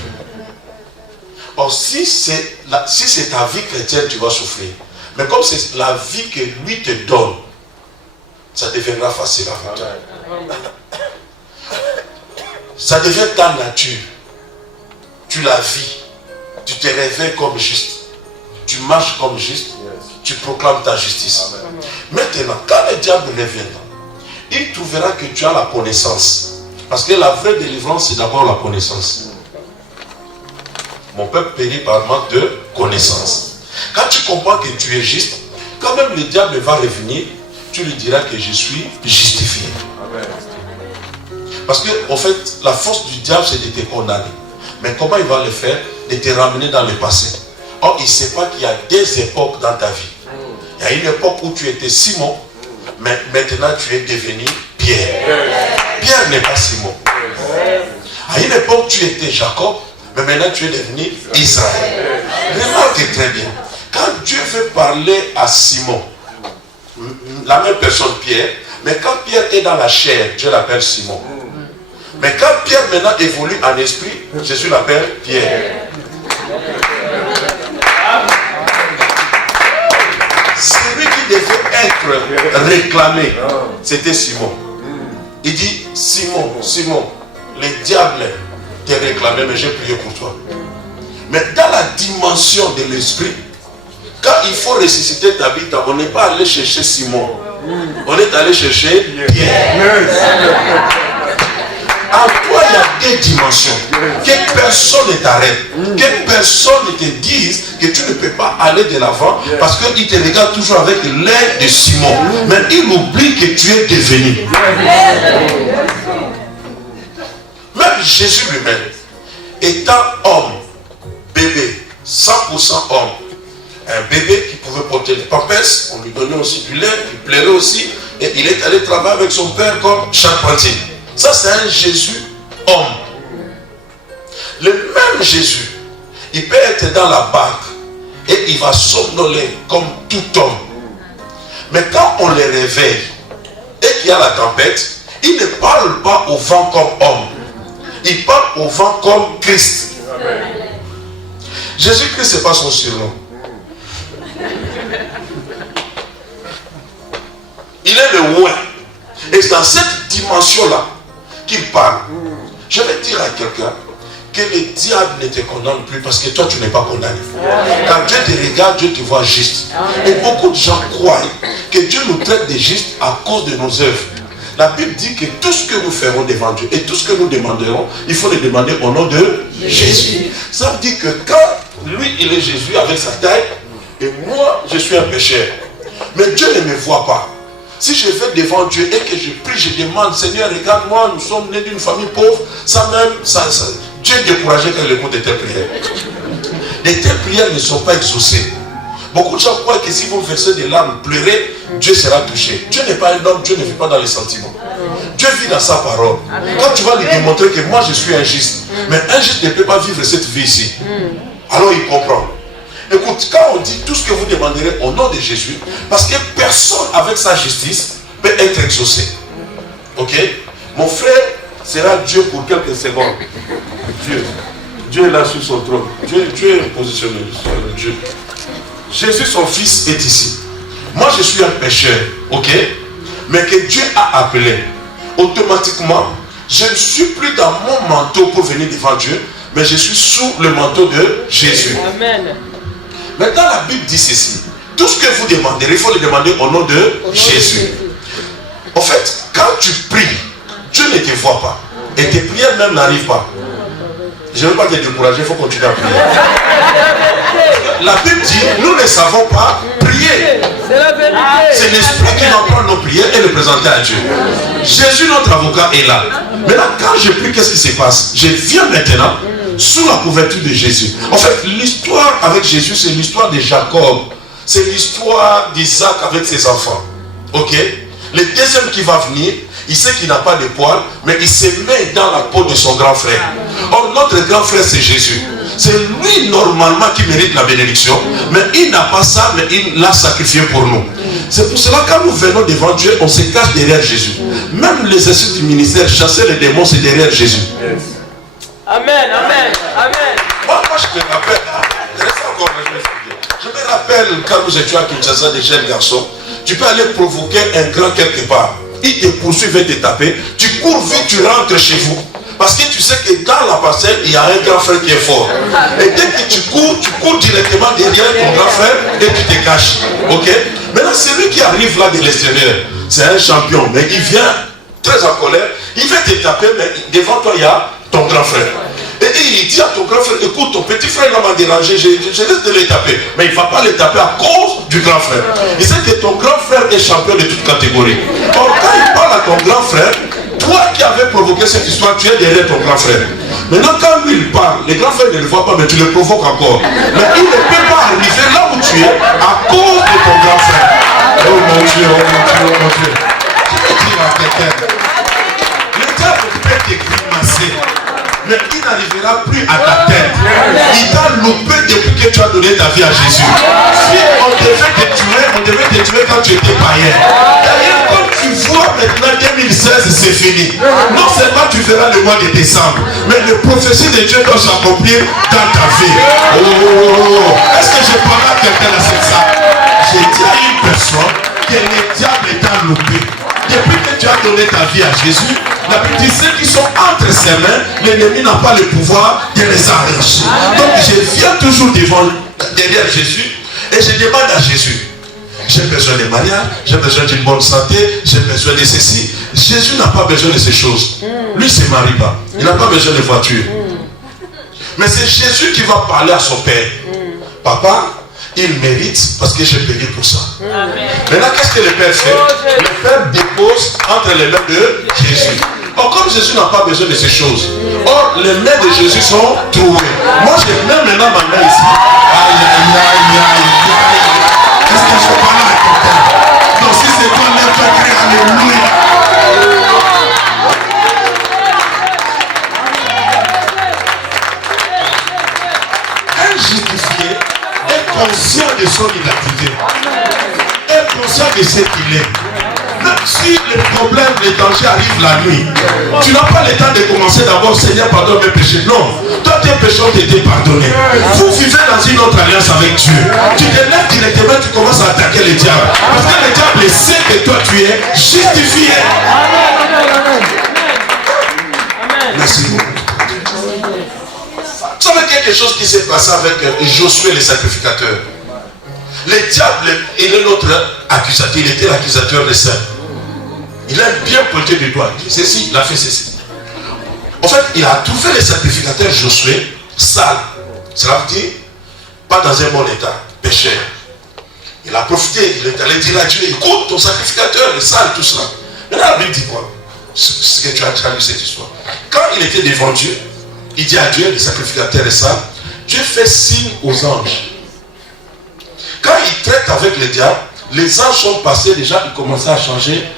Or, si c'est ta vie chrétienne, tu vas souffrir. Mais comme c'est la vie que lui te donne, ça deviendra facile avec toi. Ça devient ta nature. Tu la vis. Tu te réveilles comme juste. Tu marches comme juste. Tu proclames ta justice. Amen. Maintenant, quand le diable reviendra, il trouvera que tu as la connaissance. Parce que la vraie délivrance, c'est d'abord la connaissance. Mon peuple périt par manque de connaissance. Quand tu comprends que tu es juste, quand même le diable va revenir, tu lui diras que je suis justifié. Amen. Parce que, en fait, la force du diable, c'est de te condamner. Mais comment il va le faire? De te ramener dans le passé. Or, il ne sait pas qu'il y a des époques dans ta vie. Il y a une époque où tu étais Simon, mais maintenant tu es devenu Pierre. Pierre n'est pas Simon. À une époque, tu étais Jacob, mais maintenant tu es devenu Israël. Remarquez très bien. Quand Dieu veut parler à Simon, la même personne Pierre, mais quand Pierre est dans la chair, Dieu l'appelle Simon. Mais quand Pierre maintenant évolue en esprit, Jésus l'appelle Pierre. Celui qui devait être réclamé, c'était Simon. Il dit, Simon, Simon, le diable t'a réclamé, mais j'ai prié pour toi. Mais dans la dimension de l'esprit, quand il faut ressusciter ta vie, on n'est pas allé chercher Simon. On est allé chercher Pierre. En toi, il y a des dimensions. Que personne ne t'arrête. Que personne ne te dise que tu ne peux pas aller de l'avant parce qu'il te regarde toujours avec l'air de Simon. Mais il oublie que tu es devenu. Même Jésus lui-même, étant homme, bébé, 100% homme, un bébé qui pouvait porter les pampers, on lui donnait aussi du lait, il plairait aussi, et il est allé travailler avec son père comme charpentier. Ça, c'est un Jésus homme. Le même Jésus, il peut être dans la barque et il va somnoler comme tout homme. Mais quand on le réveille et qu'il y a la tempête, il ne parle pas au vent comme homme. Il parle au vent comme Christ. Jésus-Christ, ce n'est pas son surnom. Il est le roi. Et c'est dans cette dimension-là qu'il parle. Je vais dire à quelqu'un que le diable ne te condamne plus parce que toi tu n'es pas condamné. Quand Dieu te regarde, Dieu te voit juste. Et beaucoup de gens croient que Dieu nous traite de juste à cause de nos œuvres. La Bible dit que tout ce que nous ferons devant Dieu et tout ce que nous demanderons, il faut le demander au nom de Jésus. Ça veut dire que quand lui il est Jésus avec sa taille et moi je suis un pécheur, mais Dieu ne me voit pas. Si je vais devant Dieu et que je prie, je demande, Seigneur, regarde-moi, nous sommes nés d'une famille pauvre, ça même, Dieu est découragé quand il écoute de telles prières. De telles prières ne sont pas exaucées. Beaucoup de gens croient que si vous versez des larmes, pleurez, Dieu sera touché. Dieu n'est pas un homme, Dieu ne vit pas dans les sentiments. Dieu vit dans sa parole. Quand tu vas lui démontrer que moi je suis injuste, mais injuste ne peut pas vivre cette vie ici, alors il comprend. Écoute, quand on dit tout ce que vous demanderez au nom de Jésus, parce que personne avec sa justice peut être exaucé. Ok? Mon frère sera Dieu pour quelques secondes. Dieu est là sur son trône. Dieu est positionné sur Dieu. Jésus, son fils, est ici. Moi, je suis un pécheur. Ok? Mais que Dieu a appelé. Automatiquement, je ne suis plus dans mon manteau pour venir devant Dieu, mais je suis sous le manteau de Jésus. Amen. Maintenant, la Bible dit ceci. Tout ce que vous demanderez, il faut le demander au nom de Jésus. En fait, quand tu pries, Dieu ne te voit pas. Et tes prières même n'arrivent pas. Je ne veux pas te décourager, il faut continuer à prier. La Bible dit, nous ne savons pas prier. C'est l'Esprit qui va prendre nos prières et les présenter à Dieu. Jésus, notre avocat, est là. Maintenant, quand je prie, qu'est-ce qui se passe? Je viens maintenant sous la couverture de Jésus. En fait, l'histoire avec Jésus, c'est l'histoire de Jacob. C'est l'histoire d'Isaac avec ses enfants. Ok? Le deuxième qui va venir, il sait qu'il n'a pas de poils, mais il se met dans la peau de son grand frère. Or, notre grand frère, c'est Jésus. C'est lui, normalement, qui mérite la bénédiction, mais il n'a pas ça, mais il l'a sacrifié pour nous. C'est pour cela que quand nous venons devant Dieu, on se cache derrière Jésus. Même l'exercice du ministère, chasser les démons, c'est derrière Jésus. Amen, amen, amen. Moi, je me rappelle, je me rappelle quand nous étions à Kinshasa, des jeunes garçons, tu peux aller provoquer un grand quelque part. Il te poursuit, va te taper. Tu cours vite, tu rentres chez vous. Parce que tu sais que dans la parcelle, il y a un grand frère qui est fort. Et dès que tu cours directement derrière ton grand frère et tu te caches. Ok? Maintenant, celui qui arrive là de l'extérieur, c'est un champion, mais il vient très en colère. Il va te taper, mais devant toi, il y a ton grand frère. Et il dit à ton grand frère, écoute, ton petit frère m'a dérangé, je laisse de le taper. Mais il ne va pas le taper à cause du grand frère. Il sait que ton grand frère est champion de toute catégorie. Or, quand il parle à ton grand frère, toi qui avais provoqué cette histoire, tu es derrière ton grand frère. Maintenant, quand lui il parle, le grand frère ne le voit pas, mais tu le provoques encore. Mais il ne peut pas arriver là où tu es à cause de ton grand frère. Oh mon Dieu, oh mon Dieu, oh mon Dieu. Je vais dire à quelqu'un, le diable peut te grimacer, mais il n'arrivera plus à ta tête. Il t'a loupé depuis que tu as donné ta vie à Jésus. Si on devait te tuer quand tu étais païen. D'ailleurs, comme tu vois maintenant 2016, c'est fini. Non seulement tu verras le mois de décembre, mais les prophéties de Dieu doivent s'accomplir dans ta vie. Oh, est-ce que je parle à quelqu'un de ça? J'ai dit à une personne que le diable est un loupé. Depuis que tu as donné ta vie à Jésus, la Bible dit ceux qui sont entre ses mains, l'ennemi n'a pas le pouvoir de les arracher. Donc je viens toujours derrière Jésus et je demande à Jésus. J'ai besoin de mariage, j'ai besoin d'une bonne santé, j'ai besoin de ceci. Jésus n'a pas besoin de ces choses. Lui ne se marie pas. Il n'a pas besoin de voiture. Mais c'est Jésus qui va parler à son père. Papa, il mérite parce que j'ai payé pour ça. Maintenant, qu'est-ce que le père fait? Le père dépose entre les mains de Jésus. Or, comme Jésus n'a pas besoin de ces choses, or, les mains de Jésus sont trouées. Moi, j'ai même maintenant ma main ici. Aïe, aïe, aïe, aïe, aïe. Est-ce que je parle à quelqu'un? Donc, si c'est toi, lève-toi, crie alléluia. Un justifié est conscient de son identité. Est conscient de ce qu'il est. Même si les problèmes, les dangers arrivent la nuit, tu n'as pas le temps de commencer d'abord, Seigneur, pardonne mes péchés. Non, toi tes péchés ont été pardonnés. Vous vivez dans une autre alliance avec Dieu. Tu te lèves directement, tu commences à attaquer le diable. Parce que le diable sait que toi tu es justifié. Merci beaucoup. Vous savez quelque chose qui s'est passé avec Josué le sacrificateur. Le diable, il est notre accusateur. Il était l'accusateur des saints. Il a bien pointé du doigt. Il dit ceci, il a fait ceci. En fait, il a trouvé le sacrificateur Josué sale. Cela veut dire pas dans un bon état, pécheur. Il a profité, il est allé dire à Dieu, écoute, ton sacrificateur est sale, tout cela. Maintenant, la Bible dit quoi? Ce que tu as déjà lu cette histoire. Quand il était devant Dieu, il dit à Dieu, le sacrificateur est sale. Dieu fait signe aux anges. Quand il traite avec le diable, les anges sont passés déjà, ils commençaient à changer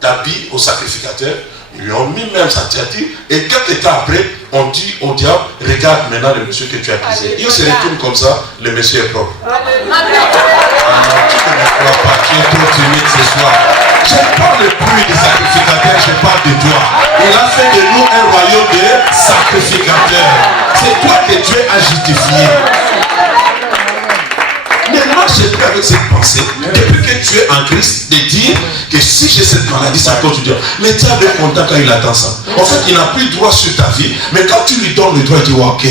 d'habit au sacrificateur. Ils lui ont mis même sa tête et quelques temps après, on dit au diable, regarde maintenant le monsieur que tu as accusé. Il se retourne comme ça, le monsieur est propre. Tu ne me crois pas, tu es trop timide ce soir. Je ne parle plus des sacrificateurs, je parle de toi. Il a fait de nous un royaume de sacrificateurs. C'est toi que Dieu a justifié. Maintenant, j'ai pris avec cette pensée, depuis que tu es en Christ, de dire que si j'ai cette maladie, c'est à cause de Dieu. Mais tu avais content quand il attend ça. En fait, il n'a plus droit sur ta vie. Mais quand tu lui donnes le droit, il dit, ok,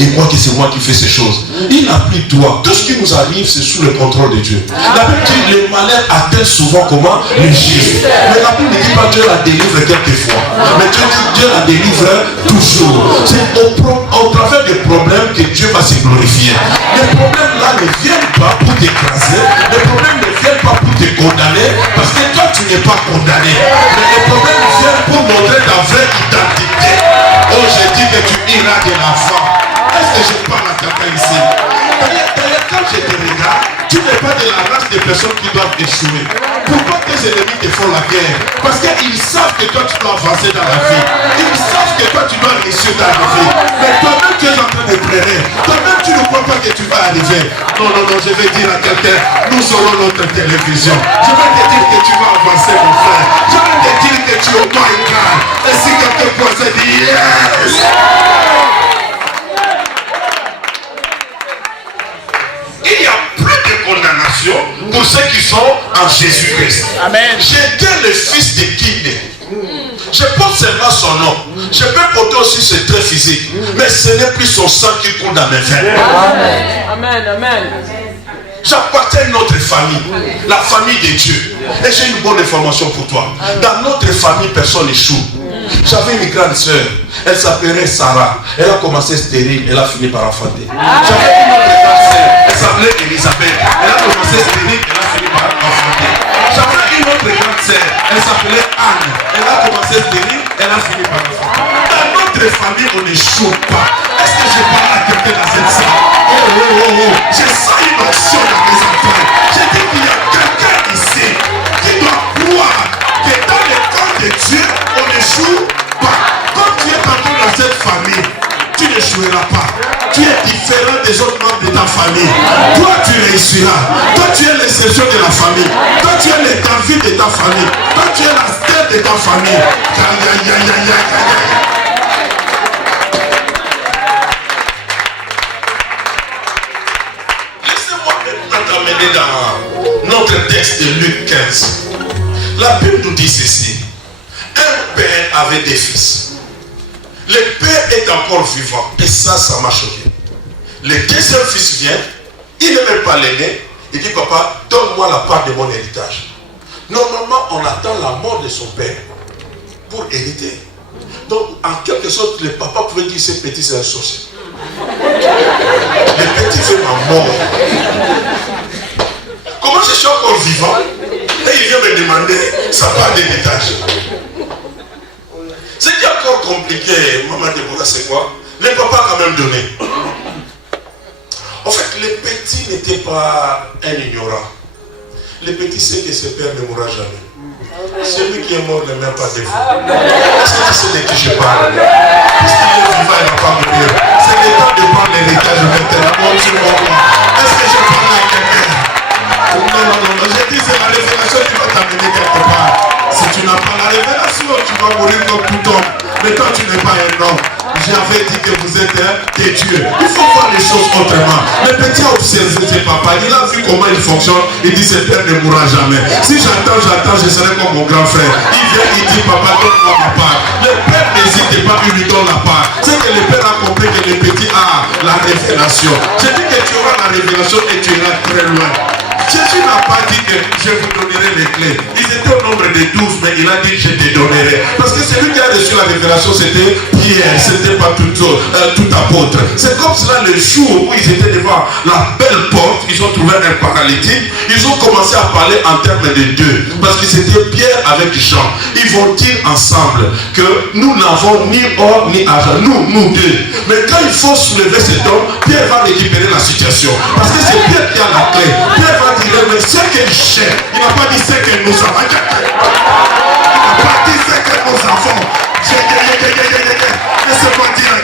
il croit que c'est moi qui fais ces choses. Il n'a plus droit. Tout ce qui nous arrive, c'est sous le contrôle de Dieu. La Bible dit, le malheur atteint souvent comment? Le juste. Mais la Bible ne dit pas Dieu la délivre quelquefois. Mais Dieu dit, Dieu la délivre toujours. C'est au travers des problèmes que Dieu va se glorifier. Les problèmes là ne viennent pas pour t'écraser, les problèmes ne viennent pas pour te condamner, parce que toi tu n'es pas condamné. Mais les problèmes viennent pour montrer ta vraie identité. Oh, je dis que tu iras de l'enfant. Est-ce que je parle à quelqu'un ici? D'ailleurs, quand je te regarde, tu n'es pas de la race des personnes qui doivent échouer. Pourquoi tes ennemis te font la guerre? Parce qu'ils savent que toi tu dois avancer dans la vie. Ils savent que toi tu dois réussir dans la vie. Mais toi-même tu es en train de pleurer. Toi-même tu ne crois pas que tu vas arriver. Non, je vais dire à quelqu'un, nous aurons notre télévision. Je vais te dire que tu vas avancer, mon frère. Je vais te dire que tu auras une grâce. Et si quelqu'un peut se dire yes. Il n'y a plus de condamnation pour ceux qui sont en Jésus-Christ. Amen. J'étais le fils de Kidé. Je porte seulement son nom. Je peux porter aussi ses traits physiques. Mais ce n'est plus son sang qui coule dans mes veines. Amen. Amen. Amen. J'appartiens à notre famille, la famille de Dieu. Et j'ai une bonne information pour toi. Dans notre famille, personne n'échoue. J'avais une grande soeur. Elle s'appelait Sarah. Elle a commencé stérile. Elle a fini par enfanter. J'avais une autre grande soeur. Elle s'appelait Elisabeth. Elle a commencé stérile. Elle a fini par enfanter. J'avais une autre grande soeur. Elle s'appelait Anne. Elle a commencé stérile. Elle a fini par enfanter. Dans notre famille, on n'échoue pas. Est-ce que je parle à quelqu'un dans cette salle? Oh. Je sens une option dans mes enfants. Je dis qu'il y a quelqu'un ici qui doit croire que dans le camp de Dieu, on n'échoue pas. Quand tu es entré dans cette famille, tu n'échoueras pas. Tu es différent des autres membres de ta famille. Toi, tu réussiras. Toi, tu es l'exception de la famille. Toi, tu es l'étendue de ta famille. Toi, tu es la stèle de ta famille. Laissez-moi maintenant t'amener dans notre texte de Luc 15. La Bible nous dit ceci. Un père avait des fils. Le père est encore vivant. Et ça m'a choqué. Le deuxième fils vient. Il n'est même pas l'aîné. Il dit, papa, donne-moi la part de mon héritage. Normalement, on attend la mort de son père pour hériter. Donc, en quelque sorte, le papa pouvait dire, ce petit, c'est un sorcier. Le petit fait ma mort. Comment je suis encore vivant? Et il vient me demander sa part d'héritage. C'est encore compliqué, maman Déborah, c'est quoi? Le papa a quand même donné. En fait, le petit n'était pas un ignorant. Le petit sait que ses pères ne mourra jamais. Celui qui est mort ne meurt pas des fois. Est-ce que tu sais de qui je parle? Puisqu'il est vivant, il ne va pas mourir. C'est le temps de prendre l'héritage maintenant. Est-ce que je parle à quelqu'un? Non. J'ai dit c'est la révélation qui va t'amener quelque part. Si tu n'as pas la révélation, tu vas mourir comme tout homme. Mais toi, tu n'es pas un homme. J'avais dit que vous êtes des dieux. Il faut voir les choses autrement. Le petit a observé ses papas. Il a vu comment il fonctionne. Il dit, ce père ne mourra jamais. Si j'attends, je serai comme mon grand frère. Il vient, il dit, papa, donne-moi ma part. Le père n'hésite pas, il lui donne la part. C'est que le père a compris que le petit a la révélation. J'ai dit que tu auras la révélation et tu iras très loin. Jésus n'a pas dit que je vous donnerai les clés. Ils étaient au nombre de 12, mais il a dit je te donnerai. Parce que celui qui a reçu la révélation, c'était Pierre, c'était pas tout apôtre. C'est comme cela le jour où ils étaient devant la belle porte, ils ont trouvé un paralytique, ils ont commencé à parler en termes de deux. Parce que c'était Pierre avec Jean. Ils vont dire ensemble que nous n'avons ni or ni argent. Nous deux. Mais quand il faut soulever cet homme, Pierre va récupérer la situation. Parce que c'est Pierre qui a la clé. Pierre va dire, mais c'est qu'il cherche. Il n'a pas dit c'est que nous avons. Il n'a pas dit c'est que nous avons. Laissez-moi dire à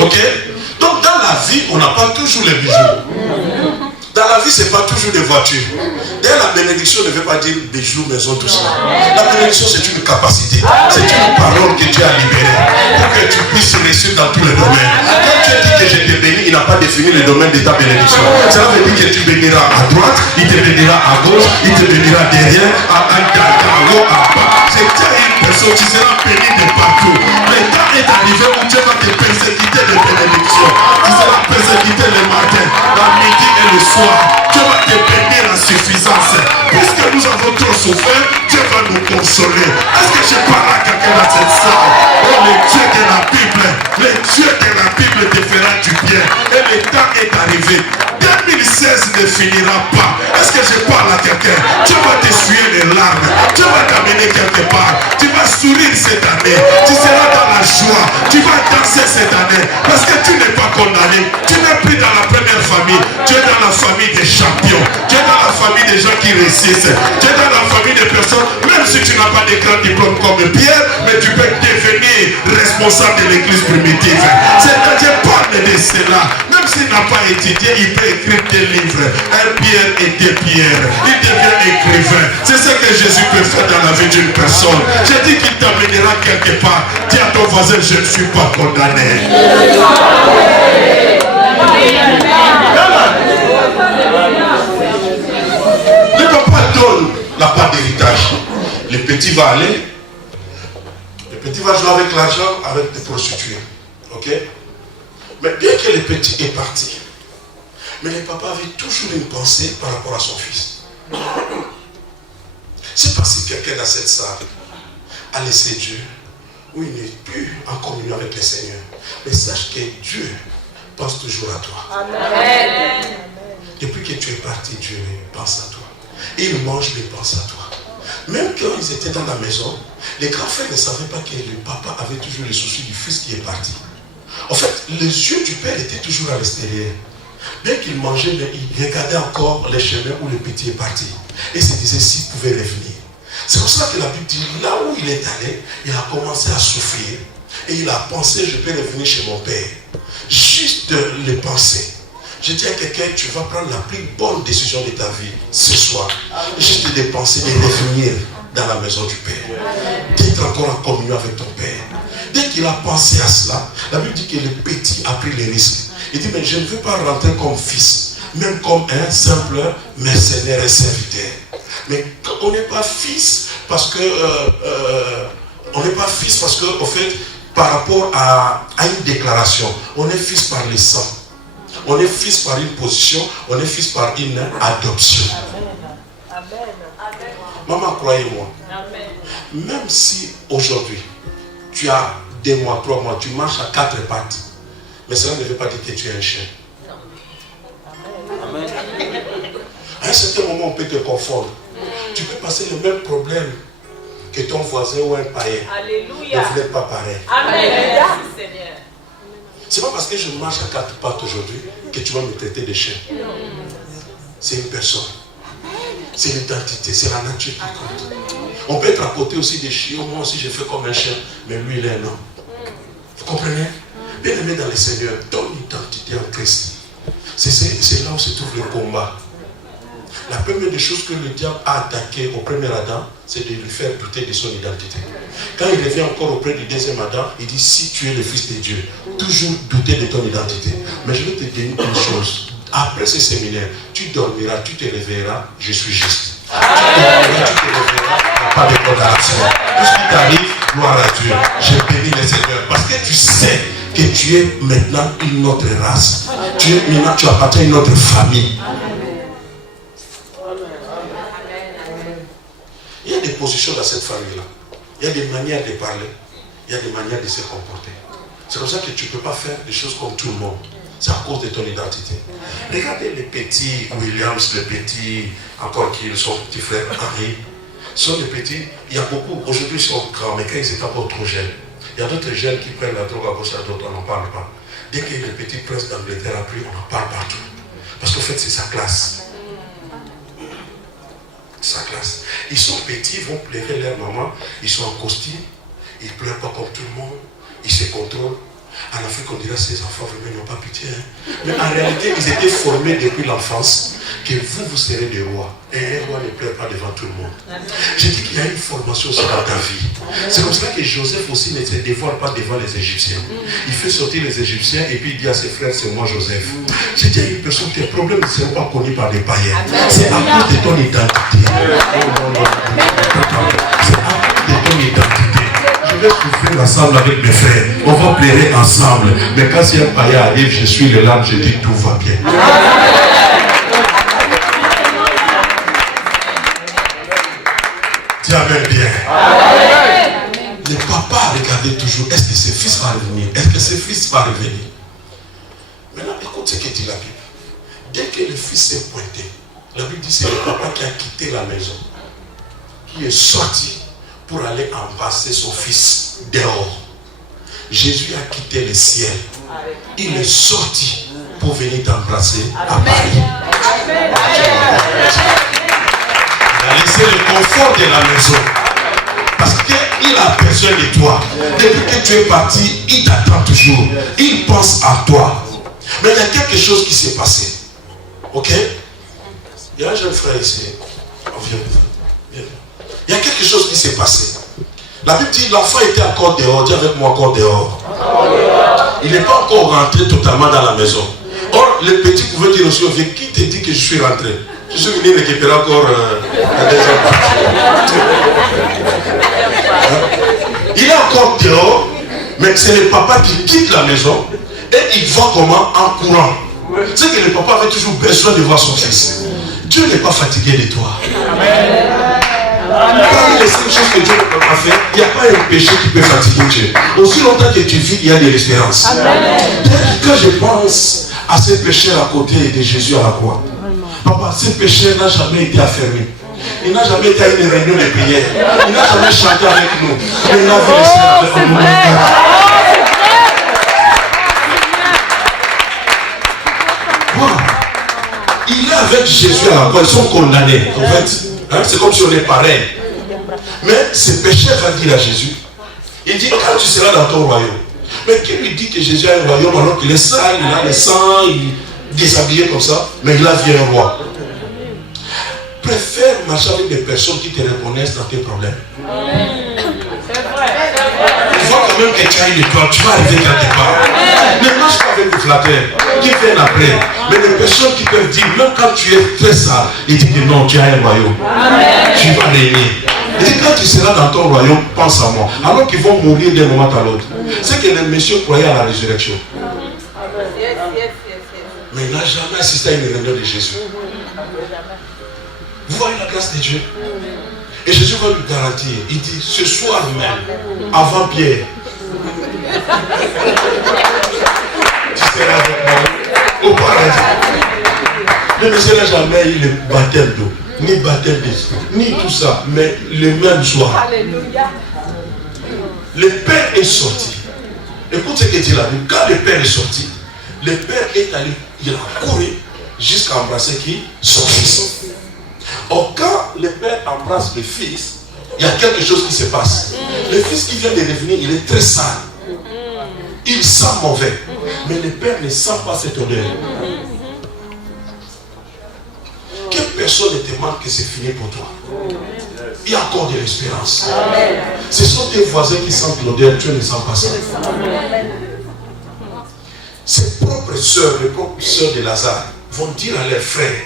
Ok? Donc dans la vie, on n'a pas toujours les bijoux. Dans la vie, ce n'est pas toujours des voitures. D'ailleurs, la bénédiction ne veut pas dire bijoux, maison, tout ça. La bénédiction, c'est une capacité. C'est une parole que Dieu a libérée pour que tu puisses réussir dans tous les domaines. Quand tu dis que je te bénis, il n'a pas défini le domaine de ta bénédiction. Cela veut dire que tu béniras à droite, il te bénira à gauche, il te bénira derrière, à haut, à bas. C'est une personne, tu seras béni de partout. Mais quand est arrivé où Dieu va te persécuter de bénédiction, tu seras persécuté le matin, la midi et le soir. Dieu va te bénir en suffisance. Puisque nous avons trop souffert, Dieu va nous consoler. Est-ce que je parle à quelqu'un dans cette salle? Oh, le Dieu de la Bible, le Dieu de la Bible te fera du bien. Et le temps est arrivé. 2016 ne finira pas. Est-ce que je parle à quelqu'un? Dieu va t'essuyer les larmes. Dieu va t'amener quelque part. Tu vas sourire cette année. Tu seras dans la joie. Tu vas danser cette année. Parce que tu n'es pas condamné. Tu n'es plus dans la première famille. Tu es dans la famille des champions. Tu es dans la famille des gens qui réussissent. Tu es dans la famille des personnes, même si tu n'as pas de grand diplôme comme Pierre, mais tu peux devenir responsable de l'église primitive. C'est-à-dire, parle de cela. Même s'il n'a pas étudié, il peut écrire des livres. Un Pierre et deux Pierre. Il devient écrivain. C'est ce que Jésus peut faire dans la vie d'une personne. J'ai dit qu'il t'amènera quelque part. Dis à ton voisin, je ne suis pas condamné. Le papa donne la part d'héritage. Le petit va aller. Le petit va jouer avec l'argent, avec des prostituées. Ok? Mais bien que le petit est parti, mais le papa avait toujours une pensée par rapport à son fils. C'est pas si quelqu'un dans cette salle a laissé Dieu, ou il n'est plus en communion avec le Seigneur. Mais sache que Dieu pense toujours à toi. Amen. Depuis que tu es parti, Dieu pense à toi. Il mange, mais pense à toi. Même quand ils étaient dans la maison, les grands frères ne savaient pas que le papa avait toujours le souci du fils qui est parti. En fait, les yeux du père étaient toujours à l'extérieur. Bien qu'il mangeait, mais il regardait encore les chemins où le petit est parti. Et se disait s'il pouvait revenir. C'est pour cela que la Bible dit, là où il est allé, il a commencé à souffrir. Et il a pensé, je peux revenir chez mon père. Juste les pensées. Je dis à quelqu'un, tu vas prendre la plus bonne décision de ta vie ce soir. Juste de penser de revenir dans la maison du Père. D'être encore en communion avec ton Père. Dès qu'il a pensé à cela, la Bible dit que le petit a pris les risques. Il dit, mais je ne veux pas rentrer comme fils, même comme un simple mercenaire et serviteur. Mais on n'est pas fils parce que, au fait, par rapport à une déclaration, on est fils par le sang. On est fils par une position, on est fils par une adoption. Amen. Maman, croyez-moi, même si aujourd'hui, tu as 2 mois, 3 mois, tu marches à 4 pattes, mais cela ne veut pas dire que tu es un chien. Amen. À un certain moment, on peut te confondre. Tu peux passer le même problème que ton voisin ou un païen. Alléluia. Ne vous n'êtes pas pareil. Amen. Merci Seigneur. C'est pas parce que je marche à 4 pattes aujourd'hui que tu vas me traiter de chien. C'est une personne. C'est l'identité, c'est la nature qui compte. On peut être à côté aussi des chiens. Moi aussi, je fais comme un chien, mais lui, il est un homme. Vous comprenez? Bien aimé dans le Seigneur, ton identité en Christ. C'est là où se trouve le combat. La première des choses que le diable a attaqué au premier Adam, c'est de lui faire douter de son identité. Quand il revient encore auprès du deuxième Adam, il dit, si tu es le Fils de Dieu, toujours douter de ton identité. Mais je vais te dire une chose. Après ce séminaire, tu dormiras, tu te réveilleras, je suis juste. Tu dormiras, tu te réveilleras, il n'y a pas de condamnation. Tout ce qui t'arrive, gloire à Dieu. Je bénis le Seigneur. Parce que tu sais que tu es maintenant une autre race. Tu appartiens à une autre famille. Il y a des positions dans cette famille-là. Il y a des manières de parler. Il y a des manières de se comporter. C'est comme ça que tu ne peux pas faire des choses comme tout le monde. C'est à cause de ton identité. Regardez les petits Williams, les petits, encore qui sont petits frères Henri. Sont des petits, il y a beaucoup, aujourd'hui ils sont grands, mais quand ils étaient encore trop jeunes, il y a d'autres jeunes qui prennent la drogue à gauche à droite, on n'en parle pas. Dès que le petit prince d'Angleterre a pris, on en parle partout. Parce qu'en fait, c'est sa classe. Sa classe. Ils sont petits, ils vont pleurer leur maman, ils sont en costume, ils ne pleurent pas comme tout le monde, ils se contrôlent. En Afrique, on dirait ces enfants vraiment n'ont pas pitié. Hein. Mais en réalité, ils étaient formés depuis l'enfance que vous serez des rois. Et un roi ne pleure pas devant tout le monde. J'ai dit qu'il y a une formation aussi dans ta vie. C'est comme ça que Joseph aussi ne se dévoile pas devant les Égyptiens. Il fait sortir les Égyptiens et puis il dit à ses frères, c'est moi Joseph. J'ai dit à une personne, tes problèmes ne seront pas connus par les païens. C'est à cause de ton identité. C'est à cause de ton identité. Je vais souffrir ensemble avec mes frères. On va pleurer ensemble. Mais quand si un païen arrive, je suis le larmes, je dis tout va bien. Dis amen bien. Le papa regardait toujours, est-ce que ses fils vont revenir? Est-ce que ses fils vont revenir? Maintenant, écoute ce que dit la Bible. Dès que le fils s'est pointé, la Bible dit c'est le papa qui a quitté la maison, qui est sorti pour aller embrasser son fils dehors. Jésus a quitté le ciel. Il est sorti pour venir t'embrasser à Paris. Il a laissé le confort de la maison. Parce qu'il a besoin de toi. Depuis que tu es parti, il t'attend toujours. Il pense à toi. Mais il y a quelque chose qui s'est passé. Ok? Il y a un jeune frère ici. Oh, viens. Il y a quelque chose qui s'est passé. La Bible dit l'enfant était encore dehors. Dis avec moi encore dehors. Il n'est pas encore rentré totalement dans la maison. Or, le petit pouvait dire aussi, qui te dit que je suis rentré? Je suis venu récupérer encore la deuxième partie. Il est encore dehors, mais c'est le papa qui quitte la maison et il va comment? En courant. C'est que le papa avait toujours besoin de voir son fils. Dieu n'est pas fatigué de toi. Parmi les 5 choses que Dieu ne peut pas faire, il n'y a pas un péché qui peut fatiguer Dieu. Aussi longtemps que tu vis, il y a de l'espérance. Quand je pense à ces pécheurs à côté de Jésus à la croix, papa, ce pécheur n'a jamais été affermi. Il n'a jamais été à une réunion de prière. Il n'a jamais chanté avec nous. Il n'a vu le Seigneur avec nous. Il est avec Jésus à la croix. Ils sont condamnés. En fait, hein, c'est comme si on est pareil. Mais ce pécheur va dire à Jésus, il dit, quand tu seras dans ton royaume. Mais qui lui dit que Jésus a un royaume alors qu'il est sale, il a le sang, il est déshabillé comme ça, mais il a vu un roi. Préfère marcher avec des personnes qui te reconnaissent dans tes problèmes. Il faut quand même que tu ailles de toi, tu vas arriver quelque part. Ne marche pas avec des flatteurs qui viennent après. Mais des personnes qui peuvent dire, même quand tu es très sale, ils disent que non, tu as un royaume. Tu vas régner. Et quand tu seras dans ton royaume, pense à moi. Alors qu'ils vont mourir d'un moment à l'autre. C'est que les messieurs croyaient à la résurrection. Mais il n'a jamais assisté à une réunion de Jésus. Vous voyez la grâce de Dieu. Et Jésus va lui garantir. Il dit, ce soir même, avant Pierre, tu seras avec moi au paradis. Le monsieur n'a jamais eu le baptême d'eau, ni baptême d'esprit, ni tout ça, mais le même soir. Alléluia. Le Père est sorti. Écoute ce que dit la Bible. Quand le Père est sorti, le Père est allé, il a couru jusqu'à embrasser qui? Son fils. Or, quand le Père embrasse le Fils, il y a quelque chose qui se passe. Le Fils qui vient de revenir, il est très sale. Il sent mauvais. Mais le Père ne sent pas cette odeur. Que personne ne te demande que c'est fini pour toi. Il y a encore de l'espérance. Ce sont tes voisins qui sentent l'odeur, tu ne sens pas ça. Ses propres sœurs, les propres sœurs de Lazare, vont dire à leurs frères,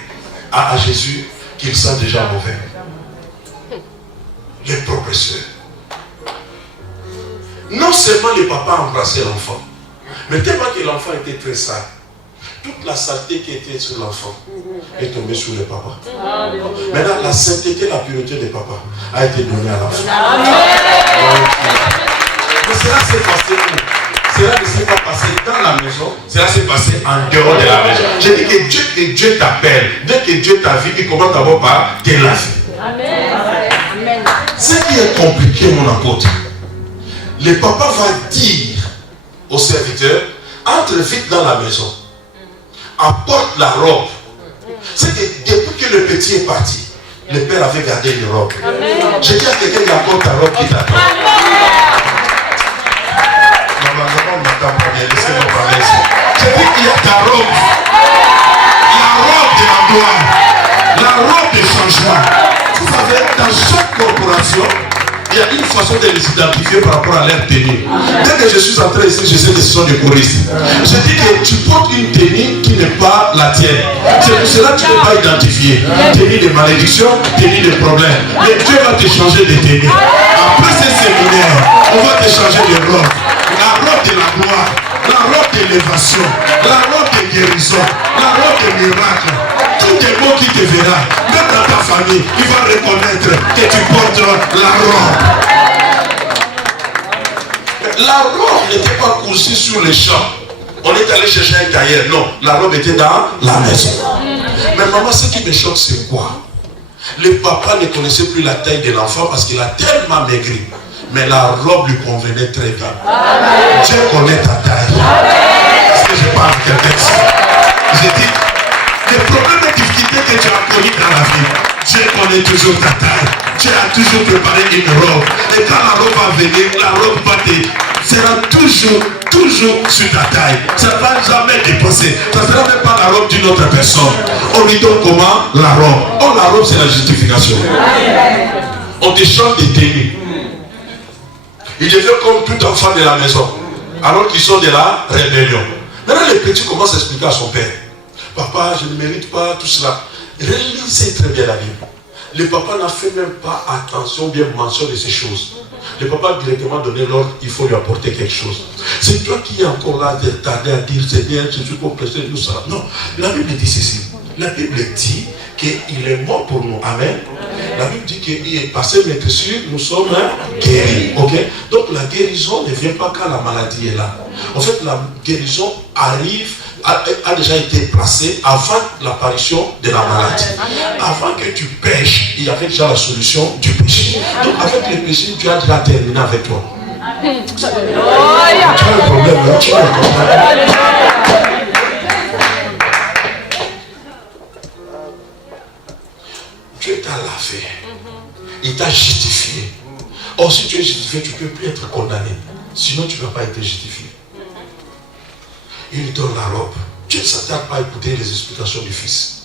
à Jésus, qu'ils sentent déjà mauvais. Les propres sœurs. Non seulement le papa a embrassé l'enfant, mais tellement que l'enfant était très sale, toute la saleté qui était sur l'enfant est tombée sur le papa. Maintenant, la sainteté, la pureté du papa a été donnée à l'enfant. Mais cela s'est passé où? Cela ne s'est pas passé dans la maison, cela s'est passé en dehors de la maison. J'ai dit que Dieu t'appelle. Dès que Dieu t'a vu, il commence d'abord par te laver. Amen. Ce qui est compliqué, mon apôtre, le papa va dire au serviteur, entre vite dans la maison, apporte la robe. C'est que depuis que le petit est parti, le père avait gardé une robe. J'ai dit à quelqu'un qui apporte ta robe qui t'attend. mais laissez-moi parler. Je dis qu'il y a ta robe. La robe de la gloire. La robe de changement. Vous savez, dans chaque corporation, il y a une façon de les identifier par rapport à leur tenue. Dès que je suis entré ici, je sais que ce sont des choristes. Je dis que tu portes une tenue qui n'est pas la tienne. C'est pour cela que tu n'es pas identifié. Tenue de malédiction, tenue de problème. Mais Dieu va te changer de tenue. Après ce séminaire, on va te changer de robe. La robe de la gloire, la robe d'élévation, la robe de guérison, la robe de miracle. Tout le monde qui te verra, même dans ta famille, il va reconnaître que tu portes la robe. La robe n'était pas cousue sur les champs. On est allé chercher un tailleur. Non, la robe était dans la maison. Mais maman, ce qui me choque, c'est quoi? Le papa ne connaissait plus la taille de l'enfant parce qu'il a tellement maigri. Mais la robe lui convenait très bien. Dieu connaît ta taille. Est-ce que je parle de quelqu'un ici? J'ai dit, les problèmes et difficultés que tu as connus dans la vie, Dieu connaît toujours ta taille. Dieu a toujours préparé une robe. Et quand la robe va venir, la robe sera toujours sur ta taille. Ça ne va jamais dépasser. Ça ne sera même pas la robe d'une autre personne. On lui donne comment? La robe. Oh, la robe, c'est la justification. On te change des tenues. Il devient comme tout enfant de la maison. Alors qu'ils sont de la rébellion. Maintenant, le petit commence à expliquer à son père. Papa, je ne mérite pas tout cela. Réalisez très bien la Bible. Le papa n'a fait même pas attention, bien mention de ces choses. Le papa a directement donné l'ordre, il faut lui apporter quelque chose. C'est toi qui es encore là, tardé à dire, Seigneur, je suis complexé, tout ça. Non, la Bible dit ceci. La Bible dit qu'il est mort pour nous. Amen. La Bible dit qu'il est passé, mais que sûr, nous sommes guéris. Okay? Donc la guérison ne vient pas quand la maladie est là. En fait, la guérison arrive, a déjà été placée avant l'apparition de la maladie. Avant que tu pêches, il y avait déjà la solution du péché. Donc avec le péché, tu as déjà terminé avec toi. Tu as un problème là, tu as un problème. Dieu t'a lavé. Il t'a justifié. Or, si tu es justifié, tu ne peux plus être condamné. Sinon, tu ne vas pas être justifié. Il lui donne la robe. Dieu ne s'attarde pas à écouter les explications du Fils.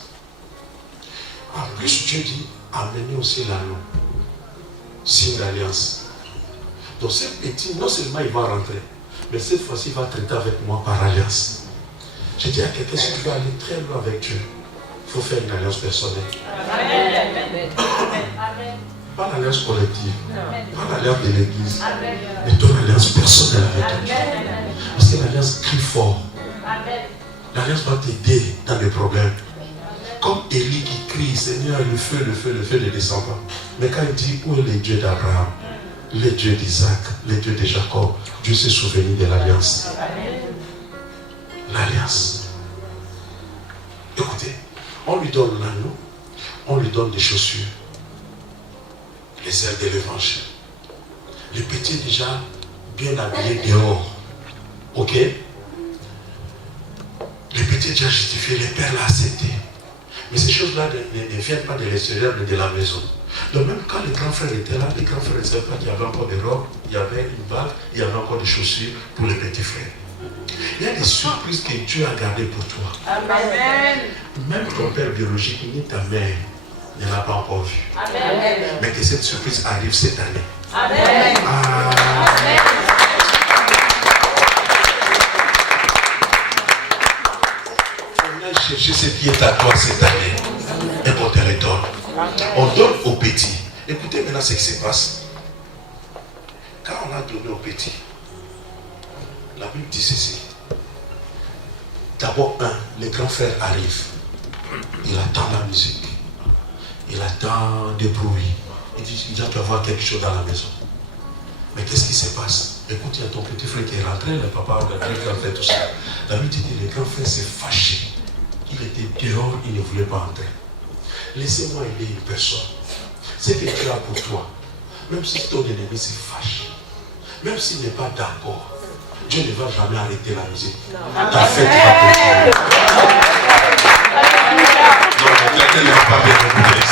En plus, Dieu dit, amenez aussi l'anneau. Signe d'alliance. Donc, ce petit, non seulement il va rentrer, mais cette fois-ci, il va traiter avec moi par alliance. Je dis à quelqu'un, si tu veux aller très loin avec Dieu, il faut faire une alliance personnelle. Amen. Pas l'alliance collective, pas l'alliance de l'église, mais ton alliance personnelle avec Dieu. Parce que l'alliance crie fort. L'alliance va t'aider dans les problèmes. Comme Élie qui crie, Seigneur, le feu ne descend pas. Mais quand il dit, où est le Dieu d'Abraham, le Dieu d'Isaac, le Dieu de Jacob, Dieu s'est souvenu de l'alliance. L'alliance. Écoutez, on lui donne l'anneau, on lui donne des chaussures, les ailes de l'évangile. Le petit est déjà bien habillé dehors. Ok? Le petit est déjà justifié, le père l'a accepté. Mais ces choses-là ne viennent pas de l'extérieur, mais de la maison. Donc même quand le grand frère était là, le grand frère ne savait pas qu'il y avait encore des robes, il y avait une bague, il y avait encore des chaussures pour le petit frère. Il y a des surprises que Dieu a gardées pour toi. Amen. Même ton père biologique ni ta mère ne l'a pas encore vu. Amen. Mais que cette surprise arrive cette année. Amen. Amen. On a cherché ce qui est à toi cette année. Et on te le donne. On donne au petit. Écoutez maintenant ce qui se passe. Quand on a donné au petit, la Bible dit ceci. D'abord, le grand frère arrive. Il attend la musique. Il attend des bruits. Il dit, il doit y avoir quelque chose dans la maison. Mais qu'est-ce qui se passe? Écoute, il y a ton petit frère qui est rentré, le papa, le grand frère, tout ça. La Bible dit que le grand frère s'est fâché. Il était dehors, il ne voulait pas entrer. Laissez-moi aider une personne. Ce que tu as pour toi, même si ton ennemi se fâche, même s'il n'est pas d'accord, Dieu ne va jamais arrêter la musique. Ta fête va continuer. Non, quelqu'un n'a pas bien compris.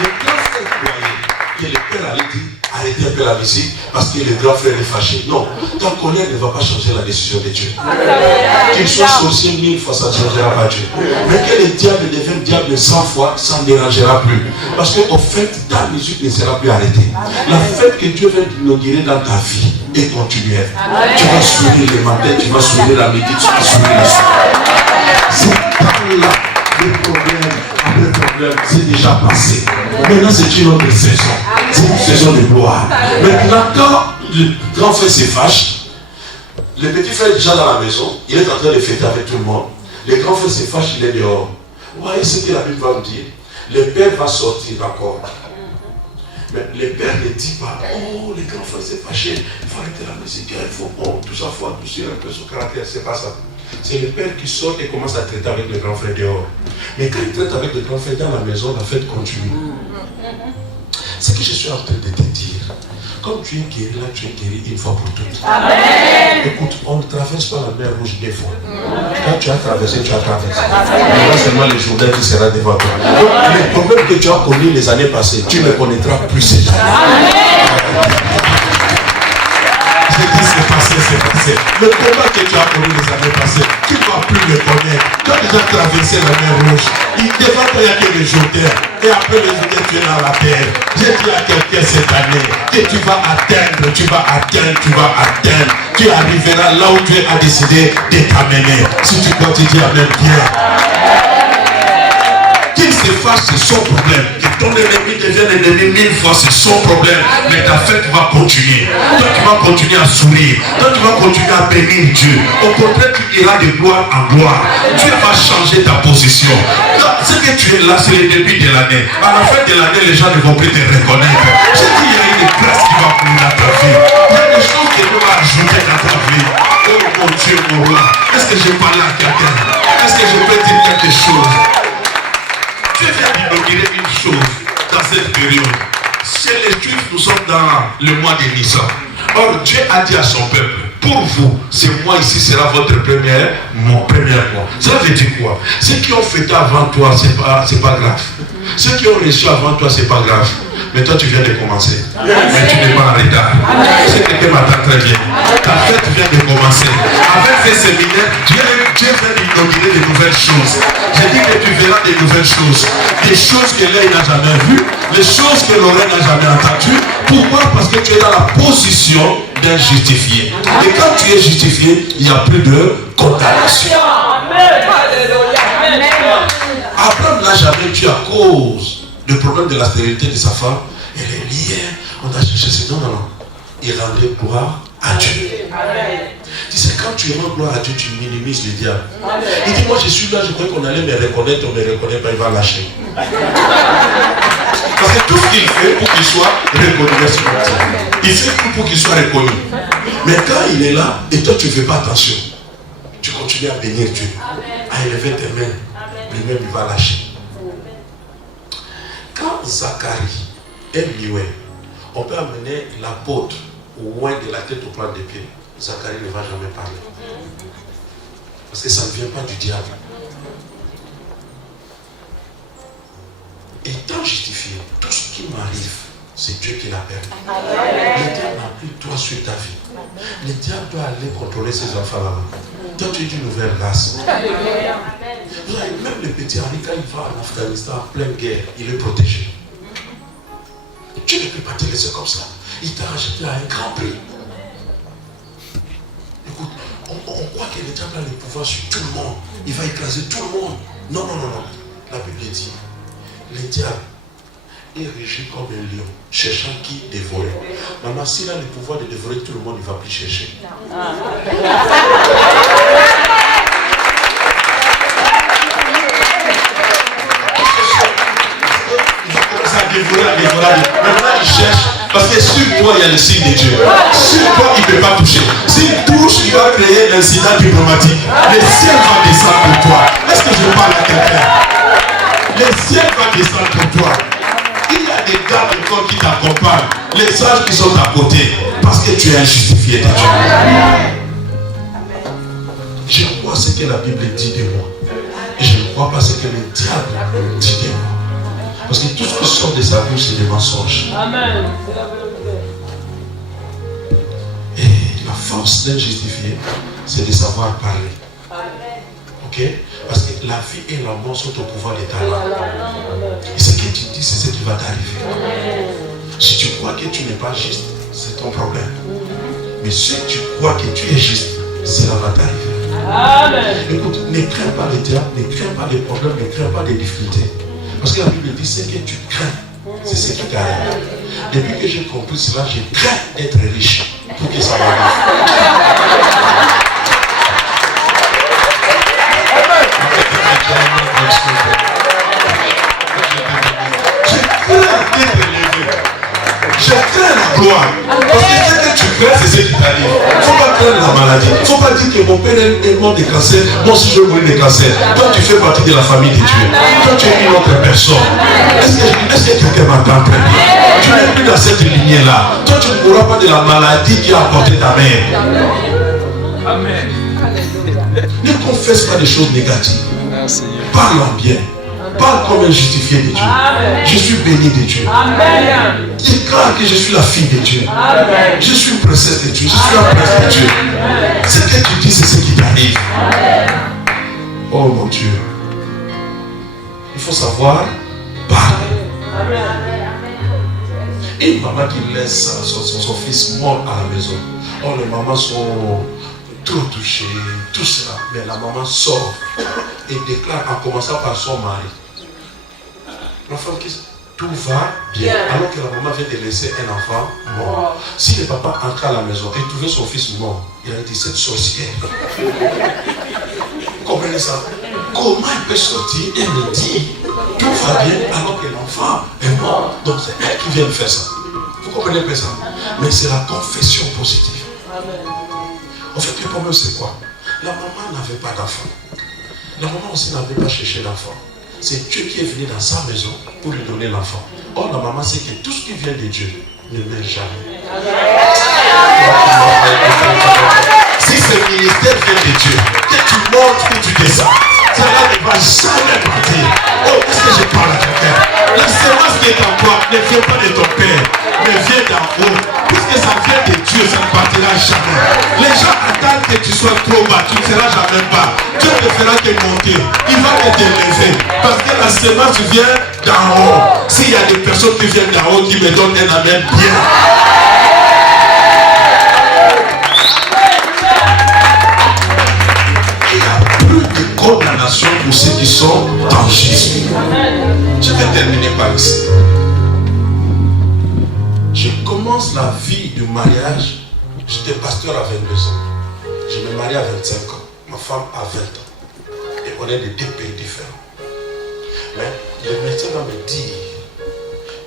Le grand frère croyait que le père allait dire arrêter un peu la musique parce que le grand frère est fâché. Non, ta colère ne va pas changer la décision de Dieu. Qu'il soit sorcier 1000 fois, ça ne changera pas Dieu. Mais que le diable devienne diable 100 fois, ça ne dérangera plus. Parce qu'au fait, ta musique ne sera plus arrêtée. La fête que Dieu veut inaugurer dans ta vie est continuelle. Tu vas sourire le matin, tu vas sourire la midi, tu vas sourire le soir. C'est là le problème. Le problème, c'est déjà passé. Maintenant, c'est une autre saison. C'est une saison de gloire. Maintenant, quand le grand frère se fâche, le petit frère est déjà dans la maison, il est en train de fêter avec tout le monde. Le grand frère se fâche, il est dehors. Vous voyez ce que la Bible va nous dire? Le père va sortir, d'accord. Mais le père ne dit pas, oh, le grand frère s'est fâché, il faut arrêter la musique, il faut tout ça, il faut adoucir un peu son caractère, c'est pas ça. C'est le père qui sort et commence à traiter avec le grand frère dehors. Mais quand il traite avec le grand frère dans la maison, la fête continue. Ce que je suis en train de te dire, comme tu es guéri, là tu es guéri une fois pour toutes. Amen. Écoute, on ne traverse pas la mer rouge des fois. Quand tu as traversé, tu as traversé. Mais pas seulement le Jourdain qui sera devant toi. Donc, les problèmes que tu as connus les années passées, tu ne connaîtras plus cette année. Amen. J'ai dit c'est passé, c'est passé. Le combat que tu as connu les années passées, tu ne vas plus le connaître. Tu as déjà traversé la mer rouge. Devant toi, il n'y a que le Jourdain. Et après le Jourdain, tu es dans la terre. J'ai dit à quelqu'un cette année que tu vas atteindre, tu vas atteindre, tu vas atteindre. Tu arriveras là où Dieu a décidé de t'amener. Si tu crois, tu dis amen bien. Qu'il se fasse, c'est son problème. Que ton ennemi devienne ennemi 1000 fois, c'est son problème. Mais ta fête va continuer. Toi, tu vas continuer à sourire. Toi, tu vas continuer à bénir Dieu. Au contraire, tu iras de gloire en gloire. Dieu va changer ta position. Ce que tu es là, c'est le début de l'année. À la fin de l'année, les gens ne vont plus te reconnaître. Je dis, il y a une grâce qui va couler dans ta vie. Il y a des choses que Dieu va ajouter dans ta vie. Oh mon Dieu, mon roi. Est-ce que je parle à quelqu'un? Est-ce que je peux dire quelque chose? Dieu vient d'inaugurer une chose dans cette période. Chez les Juifs, nous sommes dans le mois de Nissan. Or, Dieu a dit à son peuple, pour vous, ce mois ici sera votre mon premier mois. Ça veut dire quoi? Ceux qui ont fêté avant toi, c'est pas grave. Ceux qui ont reçu avant toi, c'est pas grave. Mais toi, tu viens de commencer. Mais tu n'es pas en retard. C'est quelqu'un m'attend très bien. Ta fête vient de commencer. Avec ce séminaire, Dieu vient d'inaugurer de nouvelles choses. J'ai dit que tu verras de nouvelles choses. Des choses que l'œil n'a jamais vues. Les choses que l'oreille n'a jamais entendues. Pourquoi? Parce que tu es dans la position d'un justifié. Et quand tu es justifié, il n'y a plus de condamnation. Abraham n'a jamais tué à cause du problème de la stérilité de sa femme. Elle est liée. On a cherché ce non. Il rendait gloire à Dieu. Tu sais, quand tu rends gloire à Dieu, tu minimises le diable. Il dit, moi je suis là, je croyais qu'on allait me reconnaître, on ne me reconnaît pas, il va lâcher. Parce que tout ce qu'il fait pour qu'il soit reconnu, il fait tout pour qu'il soit reconnu. Mais quand il est là, et toi tu ne fais pas attention, tu continues à bénir Dieu, à élever tes mains, lui-même il va lâcher. Quand Zacharie est muet, on peut amener l'apôtre loin de la tête au plan des pieds. Zacharie ne va jamais parler. Parce que ça ne vient pas du diable. Étant justifié, tout ce qui m'arrive, c'est Dieu qui l'a permis. Le diable n'a plus toi sur ta vie. Le diable doit aller contrôler ses enfants là-bas. Toi, tu es d'une nouvelle race. Même le petit Henri, quand il va en Afghanistan en pleine guerre, il est protégé. Tu ne peux pas te laisser comme ça. Il t'a acheté à un grand prix. Écoute, on croit que le diable a le pouvoir sur tout le monde. Il va écraser tout le monde. Non. La Bible dit, le diable est régi comme un lion, cherchant qui dévorer. Maman, s'il a le pouvoir de dévorer tout le monde, il ne va plus chercher. Maintenant il cherche, parce que sur toi il y a le signe de Dieu. Sur toi il ne peut pas toucher. S'il touche, il va créer un incident diplomatique. Le ciel va descendre pour toi. Est-ce que je parle à quelqu'un? Le ciel va descendre pour toi. Il y a des gardes encore qui t'accompagnent. Les anges qui sont à côté. Parce que tu es injustifié de Dieu. Je crois ce que la Bible dit de moi. Et je ne crois pas ce que le diable dit de moi. Parce que tout ce qui sort de sa bouche, c'est des mensonges. Amen. force d'être justifié, c'est de savoir parler. Ok? Parce que la vie et la mort sont au pouvoir de ta langue. Et ce que tu dis, c'est ce qui va t'arriver. Si tu crois que tu n'es pas juste, c'est ton problème. Mais si tu crois que tu es juste, cela va t'arriver. Écoute, ne crains pas les diables, ne crains pas les problèmes, ne crains pas les difficultés. Parce que la Bible dit, ce que tu crains, c'est ce qui t'arrive. Depuis que j'ai compris cela, je crains d'être riche pour que ça m'arrive. Je crains la gloire. Parce que ce que tu crains, c'est ce qui t'arrive. Il ne faut pas craindre la maladie. Il ne faut pas dire que mon père est mort de cancer. Moi aussi je vais mourir de cancer. Toi tu fais partie de la famille de Dieu. Toi tu es une autre personne. Est-ce que quelqu'un m'entend très bien? Tu n'es plus dans cette lignée-là. Toi tu ne mourras pas de la maladie qui a apporté ta mère. Amen. Ne confesse pas des choses négatives. Parle en bien. Parle comme un justifié de Dieu. Amen. Je suis béni de Dieu. Amen. Déclare que je suis la fille de Dieu. Amen. Je suis une princesse de Dieu. Je suis un prince de Dieu. Ce que tu dis, c'est ce qui t'arrive. Oh mon Dieu. Il faut savoir parler. Une maman qui laisse son fils mort à la maison. Oh, les mamans sont trop touchées, tout cela. Mais la maman sort et déclare en commençant par son mari. La femme qui tout va bien, alors que la maman vient de laisser un enfant mort. Si le papa entrait à la maison et trouvait son fils mort, il a dit cette sorcière. Vous comprenez ça? Comment elle peut sortir et me dire tout va bien alors que l'enfant est mort? Donc c'est elle qui vient de faire ça. Vous comprenez pas ça? Mais c'est la confession positive. En fait, le problème c'est quoi? La maman n'avait pas d'enfant. La maman aussi n'avait pas cherché d'enfant. C'est Dieu qui est venu dans sa maison pour lui donner l'enfant. Or, la maman sait que tout ce qui vient de Dieu ne meurt jamais. Si ce ministère vient de Dieu, que tu montres où tu descends, cela ne va jamais partir. Oh, est-ce que je parle à quelqu'un? La semence qui est en toi ne vient pas de ton père, mais vient d'en haut. Puisque ça vient de Dieu, ça ne partira jamais. Les gens attendent que tu sois trop bas, tu ne seras jamais bas. Dieu te fera te monter, il va te lever. Parce que la semence vient d'en haut. S'il y a des personnes qui viennent d'en haut, qui me donnent un amen bien. Il n'y a plus de condamnation pour ceux qui sont dans Jésus. Je vais terminer par ici. Je commence la vie de mariage. J'étais pasteur à 22 ans. Je me marie à 25 ans. Ma femme à 20 ans. Et on est de deux pays différents. Mais le médecin va me dire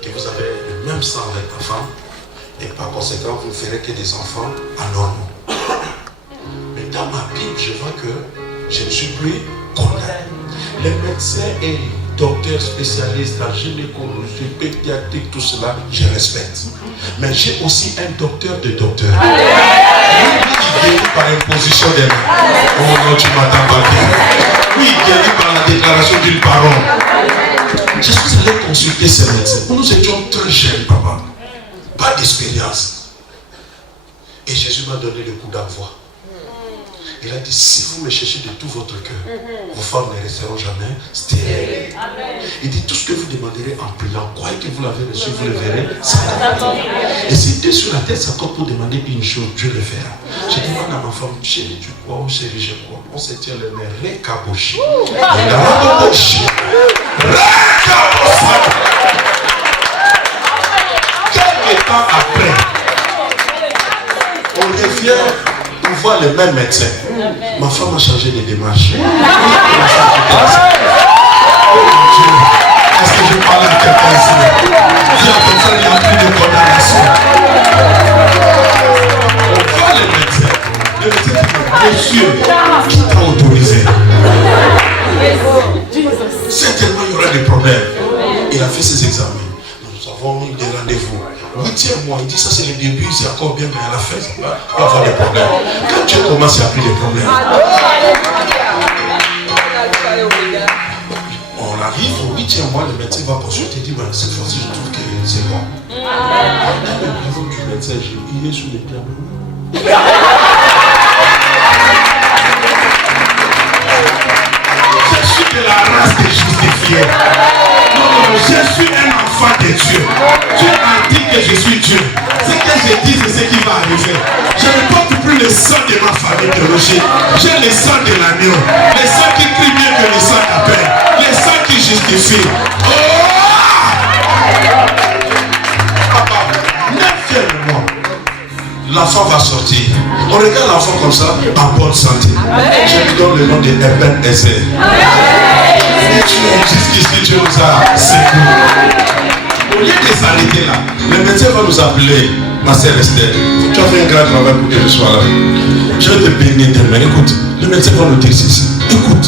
que vous avez le même sang avec ta femme. Et par conséquent, vous ne ferez que des enfants anormaux. Mais dans ma Bible, je vois que je ne suis plus condamné. Les médecins et docteurs spécialistes en gynécologie, pédiatrie, tout cela, je respecte. Mais j'ai aussi un docteur de docteurs. Lui qui guérit par imposition des mains. Oh non, tu m'attends pas bien. Oui, il guérit par la déclaration d'une parole. Je suis allé consulter ces médecins. Nous étions très jeunes, papa. Pas d'expérience. Et Jésus m'a donné le coup d'envoi. Il a dit, si vous me cherchez de tout votre cœur, vos femmes ne resteront jamais stériles. Il dit, tout ce que vous demanderez en priant, croyez que vous l'avez reçu, vous le verrez. Et si Dieu sur la tête s'accorde pour demander une chose, Dieu le fera. Je demande à ma femme, chérie, tu crois ou chérie, je crois. On se tient les mains, récaboché. Quelques temps après, on revient pour voir le même médecin. Ma femme a changé de démarche. Oh mon Dieu, est-ce que je parle à quelqu'un ici? Dis à ton frère, il n'y a plus de condamnation. On voit le médecin. Le médecin dit, monsieur, qui t'a autorisé? Certainement, il y aura des problèmes. Il a fait ses examens. Nous avons mis des rendez-vous. 8e mois, il dit ça c'est le début, c'est encore bien, mais à la fin, il va y avoir des problèmes. Quand Dieu commence, il n'y a plus de problèmes. On arrive au 8e mois, le médecin va consulter, il dit, ben, cette fois-ci, je trouve que c'est bon. Le niveau du médecin, il est sous les diables. Je suis un enfant de Dieu. Dieu a dit que je suis Dieu. Ce que je dis, c'est ce qui va arriver. Je ne porte plus le sang de ma famille biologique. J'ai le sang de l'agneau. Le sang qui crie mieux que le sang d'Abel. Le sang qui justifie. Oh! Papa, neuvièmement, l'enfant va sortir. On regarde l'enfant comme ça, en bonne santé. Je lui donne le nom de Eben Ezer. Jusqu'ici, Dieu nous a secourus. Au lieu de s'arrêter là, le médecin va nous appeler, ma sœur Esther. Tu as fait un grand travail pour que je sois là. Je vais te bénir demain. Écoute, le médecin va nous dire ceci. Écoute,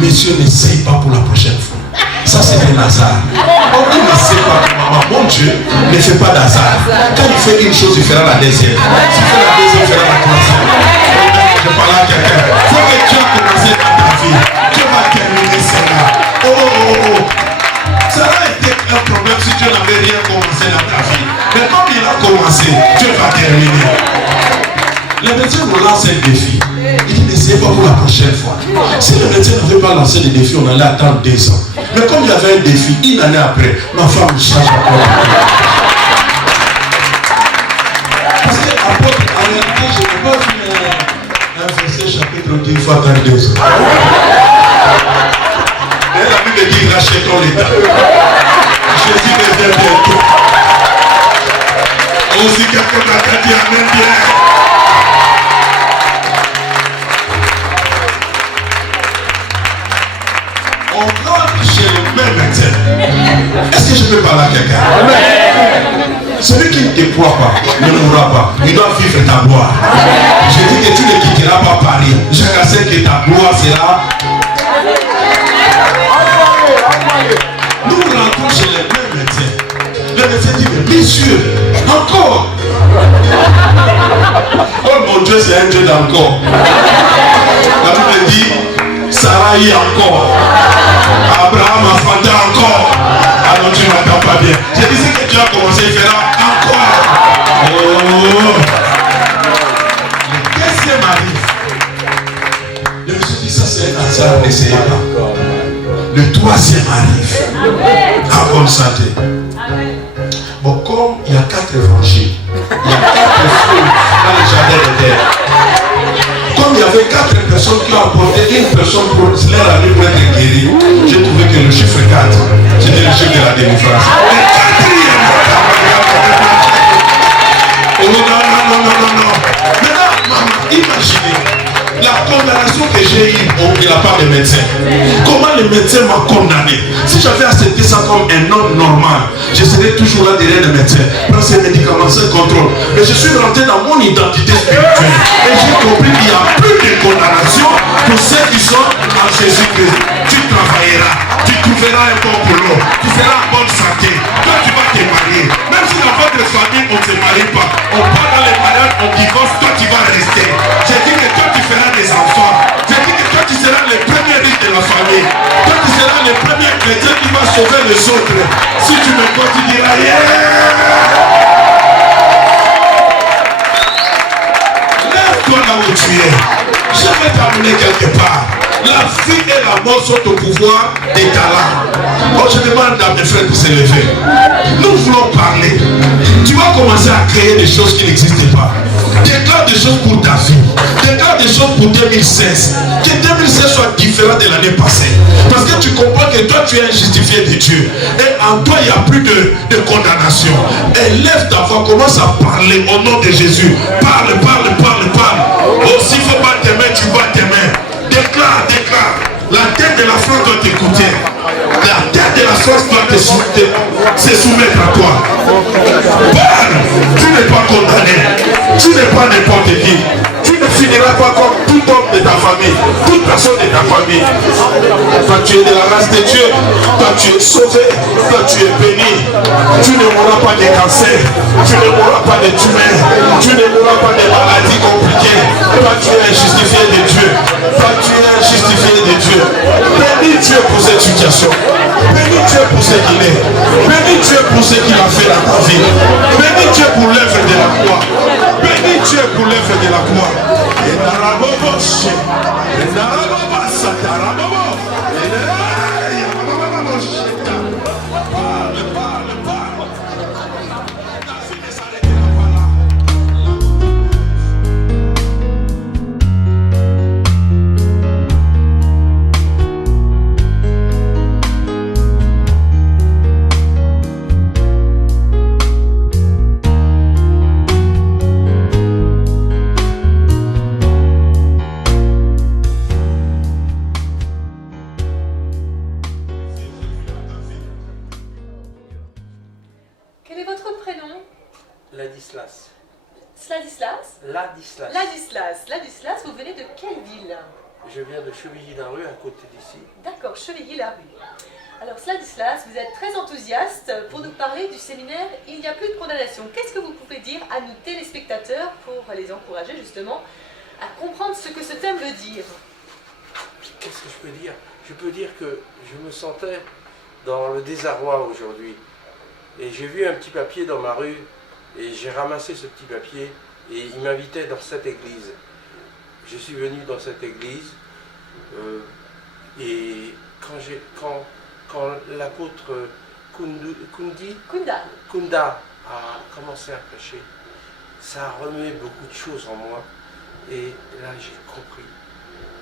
messieurs, n'essaye pas pour la prochaine fois. Ça, c'est un hasard. On dit, n'essaye pas pour maman. Mon Dieu, ne fais pas d'hasard. Quand il fait une chose, il fera la deuxième. S'il fait la deuxième, il fera la troisième. Je parle à quelqu'un. Il faut que tu as commencé dans ta vie. Dieu va terminer cela. Oh, oh, oh. Ça aurait été un problème si Dieu n'avait rien commencé dans ta vie. Mais comme il a commencé, Dieu va terminer. Le médecin nous lance un défi. Il dit, n'essayez pas pour la prochaine fois. Si le médecin n'avait pas lancé le défi, on allait attendre 2 ans. Mais comme il y avait un défi, 1 année après, ma femme change encore. Parce que, en réalité, je n'ai pas vu un verset chapitre 10 fois dans 2 ans. Et la Bible dit, rachetons l'État. Jésus revient bientôt. Aussi quelqu'un m'a dit, amen bien. On rentre chez le même médecin. Est-ce que je peux parler à quelqu'un? Celui qui ne te croit pas ne mourra pas. Il doit vivre ta gloire. Je dis que tu ne quitteras pas Paris. Jusqu'à ce que ta gloire sera. Nous rentrons chez le même médecin. Le médecin dit, bien sûr, encore. Oh mon Dieu, c'est un Dieu d'encore. La Bible dit, Sarah y est encore. Abraham a fondé encore. Ah non, tu ne m'entends pas bien. Je disais que tu as commencé, il fera encore. Oh. Le deuxième arrive. Le monsieur dit, ça c'est un hasard, n'essayez pas. Le troisième arrive. En bonne santé. Bon, comme il y a 4 évangiles, il y a 4 fruits dans le jardin d'Éden. Comme il y avait 4 personnes qui ont apporté une personne pour leur ami pour être guéri, j'ai trouvé que le chiffre 4, c'était le chiffre de la délivrance. Le quatrième. Oh non. Maintenant, maman, imaginez la condamnation que j'ai eue de la part des médecins. Comment le médecin m'a condamné? Si j'avais accepté ça comme un homme normal, je serais toujours là derrière le médecin. Prends ces médicaments, ce contrôle. Mais je suis rentré dans mon identité spirituelle. Et j'ai compris qu'il n'y a plus de condamnation pour ceux qui sont en Jésus-Christ. Tu travailleras, tu trouveras un bon boulot, tu seras en bonne santé. Toi, tu vas te marier. Même si dans votre famille, on ne se marie pas, on part dans les mariages, on divorce, toi, tu vas rester. J'ai dit que toi, tu feras des enfants. J'ai dit que toi, tu seras le premier riche de la famille. Toi, tu seras le premier chrétien qui va sauver les autres. Si tu me crois, tu diras yeah! Lève-toi là où tu es. Je vais t'amener quelque part. La vie et la mort sont au pouvoir des talents. Quand je demande à mes frères de se lever, nous voulons parler. Tu vas commencer à créer des choses qui n'existent pas. Déclare des choses pour ta vie. Déclare des choses pour 2016. Que 2016 soit différent de l'année passée. Parce que tu comprends que toi tu es justifié de Dieu. Et en toi il n'y a plus de condamnation. Élève ta voix, commence à parler au nom de Jésus. Parle. Oh, s'il ne faut pas t'aimer, tu vas t'aimer. Déclare. La tête de la France doit t'écouter. La tête de la France doit se soumettre à toi. Parle. Tu n'es pas condamné. Tu n'es pas n'importe qui. Tu ne finiras pas comme tout homme de ta famille, toute personne de ta famille. Toi tu es de la race de Dieu. Toi tu es sauvé. Toi tu es béni. Tu ne mourras pas de cancer. Tu ne mourras pas de tumeurs. Tu ne mourras pas de maladies compliquées. Toi tu es justifié de Dieu. Toi tu es justifié de Dieu. Bénis Dieu pour cette situation. Bénis Dieu pour ce qu'il est. Bénis Dieu pour ce qu'il a fait dans ta vie. Bénis Dieu pour l'œuvre de la croix. Bénis Dieu pour l'œuvre de la croix. Ladislas. Ladislas, vous venez de quelle ville? Je viens de Chevilly-la-Rue, à côté d'ici. D'accord, Chevilly-la-Rue. Alors Ladislas, vous êtes très enthousiaste pour nous parler du séminaire « Il n'y a plus de condamnation ». Qu'est-ce que vous pouvez dire à nos téléspectateurs pour les encourager justement à comprendre ce que ce thème veut dire? Qu'est-ce que je peux dire? Je peux dire que je me sentais dans le désarroi aujourd'hui. Et j'ai vu un petit papier dans ma rue, et j'ai ramassé ce petit papier, et il m'invitait dans cette église. Je suis venu dans cette église, et quand l'apôtre Kunda a commencé à prêcher, ça a remué beaucoup de choses en moi. Et là, j'ai compris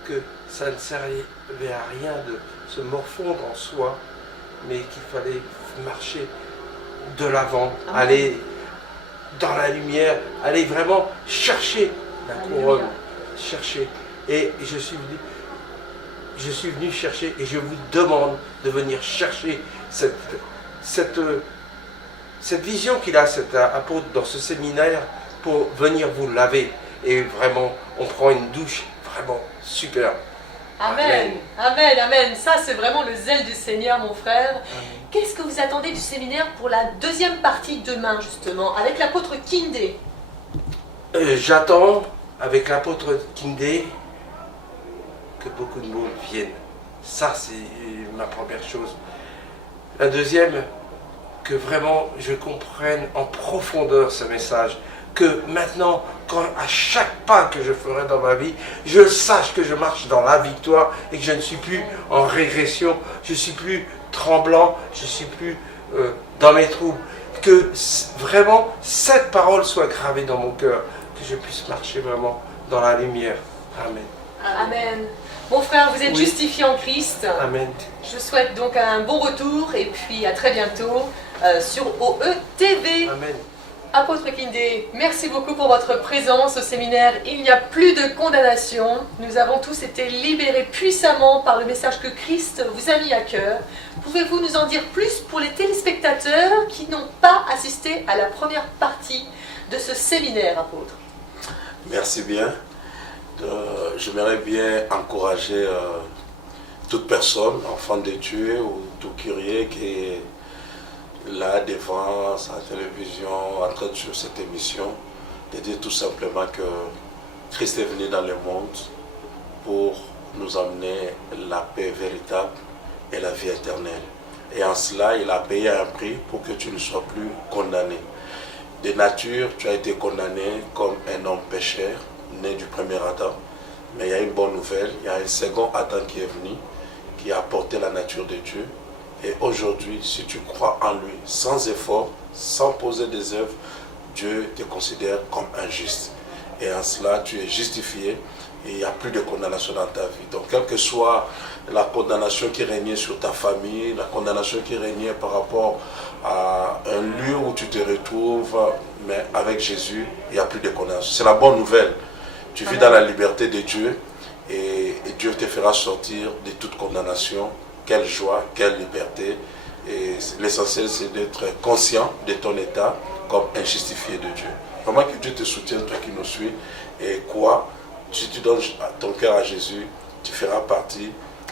que ça ne servait à rien de se morfondre en soi, mais qu'il fallait marcher de l'avant, aller dans la lumière, aller vraiment chercher la couronne, chercher. Et je suis venu chercher, et je vous demande de venir chercher cette vision qu'il a, cet apôtre, dans ce séminaire, pour venir vous laver. Et vraiment, on prend une douche vraiment super. Amen, amen, amen. Ça, c'est vraiment le zèle du Seigneur, mon frère. Qu'est-ce que vous attendez du séminaire pour la deuxième partie demain, justement, avec l'apôtre Kindé? J'attends, avec l'apôtre Kindé, que beaucoup de monde viennent. Ça, c'est ma première chose. La deuxième, que vraiment je comprenne en profondeur ce message. Que maintenant, à chaque pas que je ferai dans ma vie, je sache que je marche dans la victoire et que je ne suis plus en régression, je ne suis plus tremblant, je ne suis plus dans mes troubles. Que vraiment cette parole soit gravée dans mon cœur, que je puisse marcher vraiment dans la lumière. Amen. Amen. Mon frère, vous êtes justifié en Christ. Amen. Je vous souhaite donc un bon retour et puis à très bientôt sur OE TV. Amen. Apôtre Kindé, merci beaucoup pour votre présence au séminaire « Il n'y a plus de condamnation ». Nous avons tous été libérés puissamment par le message que Christ vous a mis à cœur. Pouvez-vous nous en dire plus pour les téléspectateurs qui n'ont pas assisté à la première partie de ce séminaire, apôtre? Merci bien. J'aimerais bien encourager toute personne, enfant de Dieu ou tout curieux qui est là devant sa télévision en train de suivre cette émission, de dire tout simplement que Christ est venu dans le monde pour nous amener la paix véritable et la vie éternelle. Et en cela, il a payé un prix pour que tu ne sois plus condamné. De nature, tu as été condamné comme un homme pécheur, né du premier Adam. Mais il y a une bonne nouvelle, il y a un second Adam qui est venu, qui a apporté la nature de Dieu. Et aujourd'hui, si tu crois en lui, sans effort, sans poser des œuvres, Dieu te considère comme un juste. Et en cela, tu es justifié et il n'y a plus de condamnation dans ta vie. Donc, quelle que soit la condamnation qui régnait sur ta famille, la condamnation qui régnait par rapport à un lieu où tu te retrouves, mais avec Jésus, il n'y a plus de condamnation. C'est la bonne nouvelle. Tu vis dans la liberté de Dieu et Dieu te fera sortir de toute condamnation. Quelle joie, quelle liberté. Et l'essentiel, c'est d'être conscient de ton état comme un justifié de Dieu. Vraiment que Dieu te soutienne, toi qui nous suis. Et quoi, si tu donnes ton cœur à Jésus, tu feras partie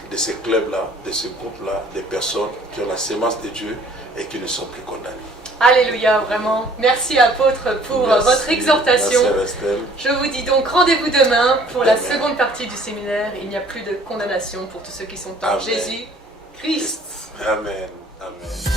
de ces clubs-là, de ce groupe-là, des personnes qui ont la sémence de Dieu et qui ne sont plus condamnées. Alléluia, vraiment. Merci apôtre pour votre exhortation. Merci, je vous dis donc rendez-vous demain pour la seconde partie du séminaire. Il n'y a plus de condamnation pour tous ceux qui sont en Jésus Christ. Amen. Amen.